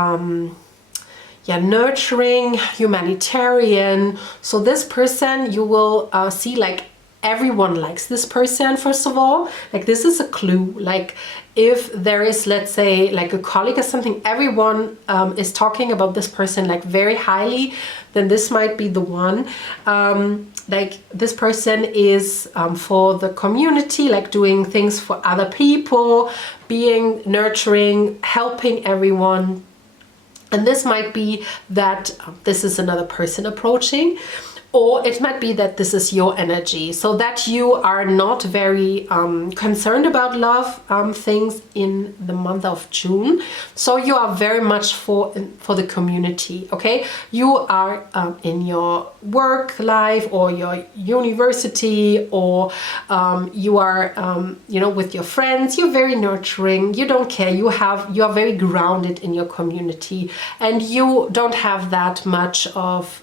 yeah, nurturing, humanitarian. So this person, you will see like everyone likes this person, first of all. Like this is a clue. Like if there is, let's say, like a colleague or something, everyone is talking about this person like very highly, then this might be the one. Like this person is for the community, like doing things for other people, being nurturing, helping everyone. And this might be that this is another person approaching, or it might be that this is your energy, so that you are not very concerned about love things in the month of June. So you are very much for the community, okay? You are in your work life or your university, or you are you know, with your friends. You're very nurturing. You don't care. You are very grounded in your community, and you don't have that much of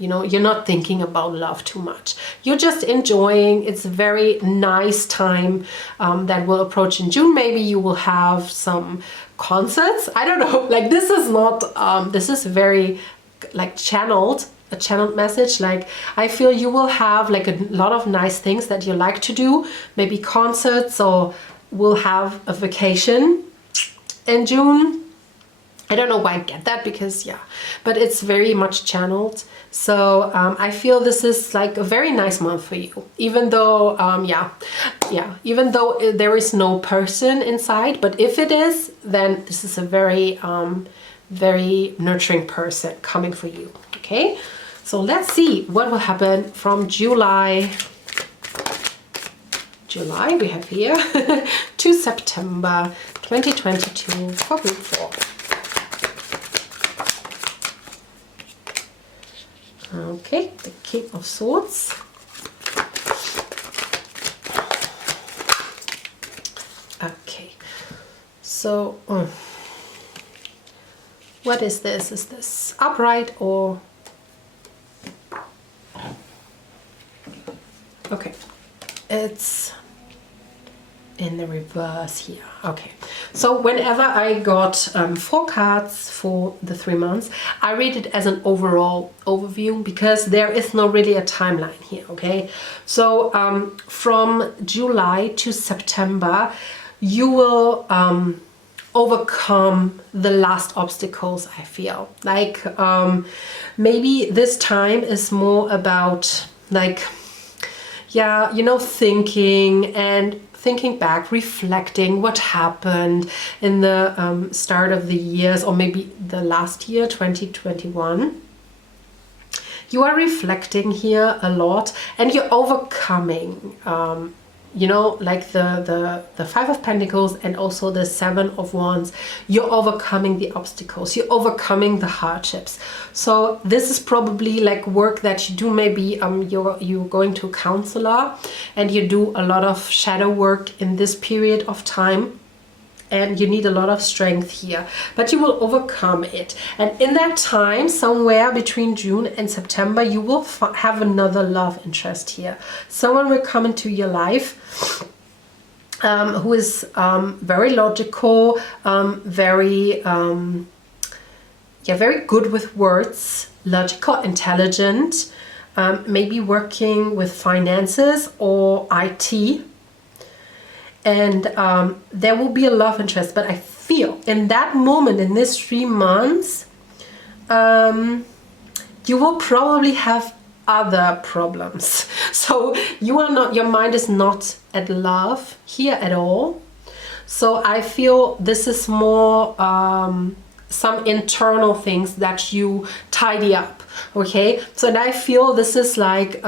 you know, you're not thinking about love too much. You're just enjoying. It's a very nice time that will approach in June. Maybe you will have some concerts. I don't know. Like this is not this is very like a channeled message. Like I feel you will have like a lot of nice things that you like to do, maybe concerts, or will have a vacation in June. I don't know why I get that, because yeah, but it's very much channeled. So I feel this is like a very nice month for you, even though even though there is no person inside. But if it is, then this is a very very nurturing person coming for you. Okay, so let's see what will happen from July we have here to September 2022 for group 4. Okay, the King of Swords. Okay, so what is this? Is this upright or... Okay, it's in the reverse here. Okay, so whenever I got 4 cards for the 3 months, I read it as an overall overview, because there is no really a timeline here. Okay, so from July to September, you will overcome the last obstacles. I feel like maybe this time is more about like, yeah, you know, thinking back, reflecting what happened in the start of the years, or maybe the last year, 2021. You are reflecting here a lot, and you're overcoming, you know, like the 5 of Pentacles and also the 7 of Wands. You're overcoming the obstacles, you're overcoming the hardships. So this is probably like work that you do. Maybe you're going to a counselor and you do a lot of shadow work in this period of time, and you need a lot of strength here, but you will overcome it. And in that time, somewhere between June and September, you will have another love interest here. Someone will come into your life who is very logical, very good with words, logical, intelligent, maybe working with finances or IT. And there will be a love interest, but I feel in that moment, in these 3 months, you will probably have other problems. So your mind is not at love here at all. So I feel this is more some internal things that you tidy up. Okay, so and I feel this is like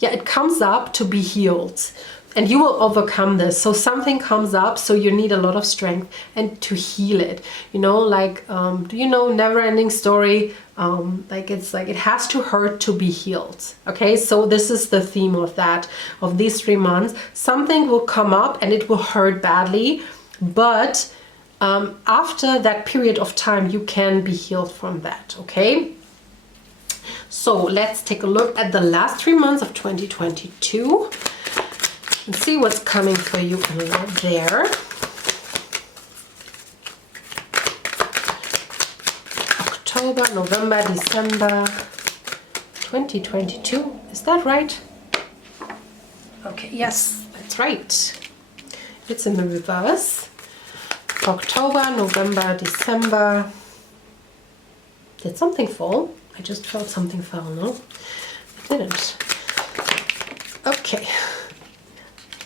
it comes up to be healed. And you will overcome this. So something comes up, so you need a lot of strength and to heal it. You know, like, do you know Never Ending Story? Like it's like it has to hurt to be healed. Okay, so this is the theme of that, of these 3 months. Something will come up and it will hurt badly, but after that period of time, you can be healed from that. Okay. So let's take a look at the last 3 months of 2022. And see what's coming for you in love there. October, November, December 2022. Is that right? Okay, yes, that's right. It's in the reverse. October, November, December. Did something fall? I just felt something fell, no? It didn't. Okay.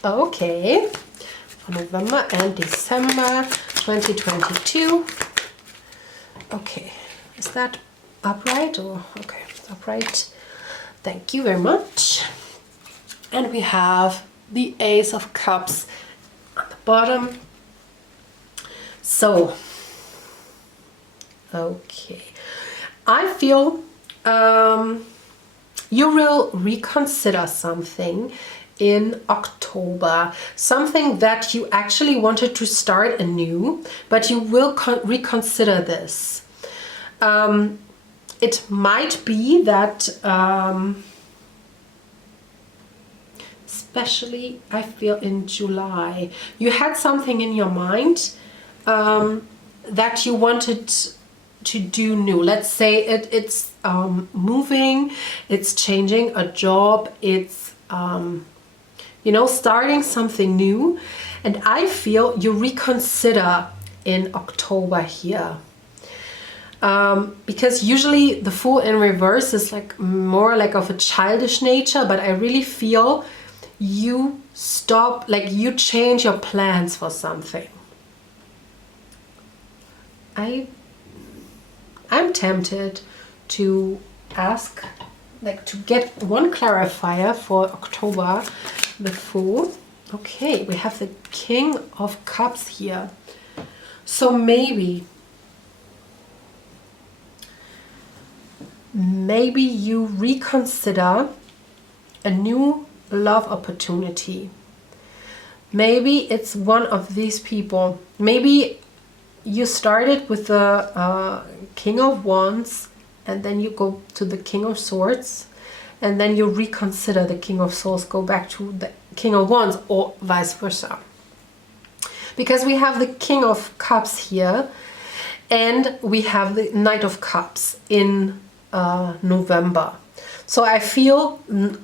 Okay. For November and December 2022. Okay. Is that upright or okay, it's upright. Thank you very much. And we have the Ace of Cups at the bottom. So, okay. I feel you will reconsider something in October, something that you actually wanted to start anew, but you will reconsider this. It might be that, especially I feel in July, you had something in your mind that you wanted to do new. Let's say it's moving, it's changing a job, it's you know, starting something new, and I feel you reconsider in October here. Because usually the Fool in reverse is like more like of a childish nature, but I really feel you stop, like you change your plans for something. I'm tempted to ask, like to get one clarifier for October, the Fool. Okay, we have the King of Cups here. So maybe you reconsider a new love opportunity. Maybe it's one of these people. Maybe you started with the King of Wands, and then you go to the King of Swords, and then you reconsider the King of Swords, go back to the King of Wands, or vice versa. Because we have the King of Cups here, and we have the Knight of Cups in November. So I feel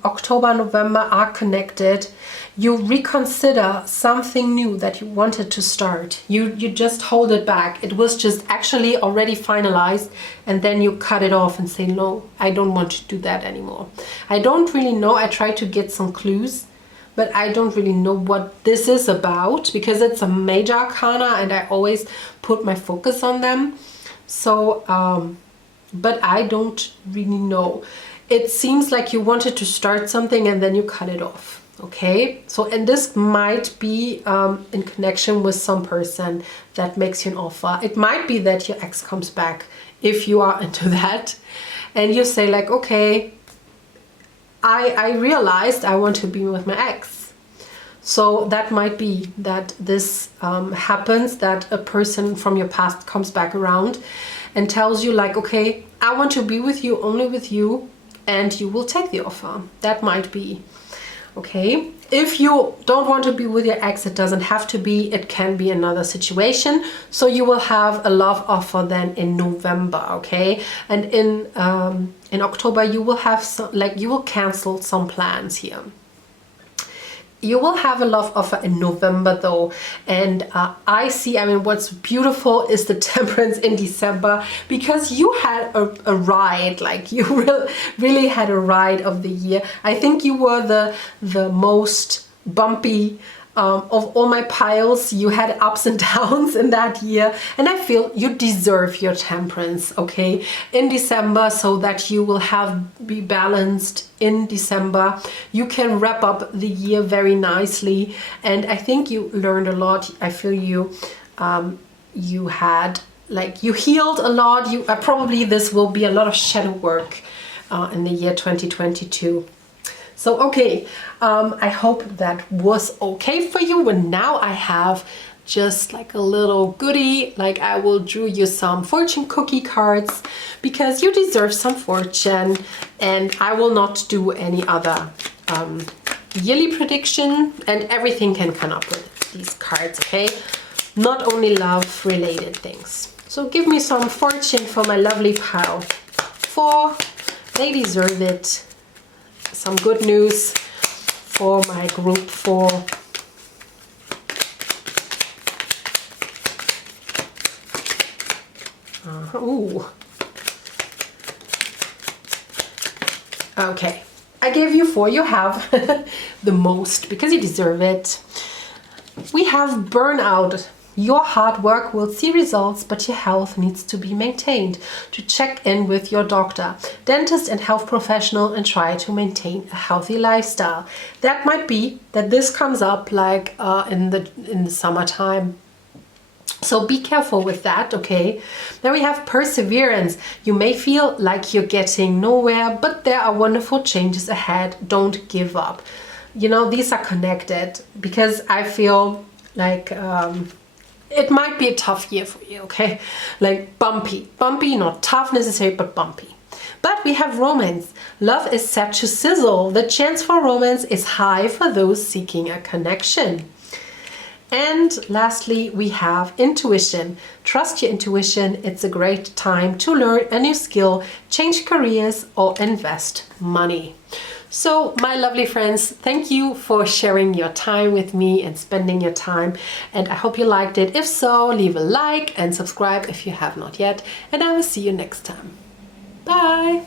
October, November are connected. You reconsider something new that you wanted to start. You just hold it back. It was just actually already finalized, and then you cut it off and say, no, I don't want to do that anymore. I don't really know. I tried to get some clues, but I don't really know what this is about, because it's a major arcana and I always put my focus on them. So, but I don't really know. It seems like you wanted to start something and then you cut it off. Okay, so and this might be in connection with some person that makes you an offer. It might be that your ex comes back, if you are into that, and you say like, okay, I realized I want to be with my ex. So that might be that this happens, that a person from your past comes back around and tells you like, okay, I want to be with you, only with you, and you will take the offer. That might be. Okay, if you don't want to be with your ex, it doesn't have to be, it can be another situation. So you will have a love offer then in November, okay? And in October you will have some, like you will cancel some plans here. You will have a love offer in November though, and I see, I mean, what's beautiful is the Temperance in December, because you had a ride, like you really had a ride of the year. I think you were the most bumpy of all my piles. You had ups and downs in that year, and I feel you deserve your Temperance, okay, in December, so that you will be balanced in December. You can wrap up the year very nicely, and I think you learned a lot. I feel you had, like, you healed a lot. You probably, this will be a lot of shadow work in the year 2022. So, okay, I hope that was okay for you. And now I have just like a little goodie, like I will draw you some fortune cookie cards, because you deserve some fortune, and I will not do any other yearly prediction, and everything can come up with these cards, okay? Not only love related things. So give me some fortune for my lovely pile 4. They deserve it. Some good news for my group 4. Ooh. Okay, I gave you 4. You have the most because you deserve it. We have burnout. Your hard work will see results, but your health needs to be maintained. To check in with your doctor, dentist, and health professional and try to maintain a healthy lifestyle. That might be that this comes up like in the summertime. So be careful with that, okay? Then we have perseverance. You may feel like you're getting nowhere, but there are wonderful changes ahead. Don't give up. You know, these are connected because I feel like it might be a tough year for you, okay? Like bumpy, not tough necessarily, but bumpy. But we have romance. Love is set to sizzle. The chance for romance is high for those seeking a connection. And lastly, we have intuition. Trust your intuition. It's a great time to learn a new skill, change careers, or invest money. So, my lovely friends, thank you for sharing your time with me and spending your time. And I hope you liked it. If so, leave a like and subscribe if you have not yet. And I will see you next time. Bye!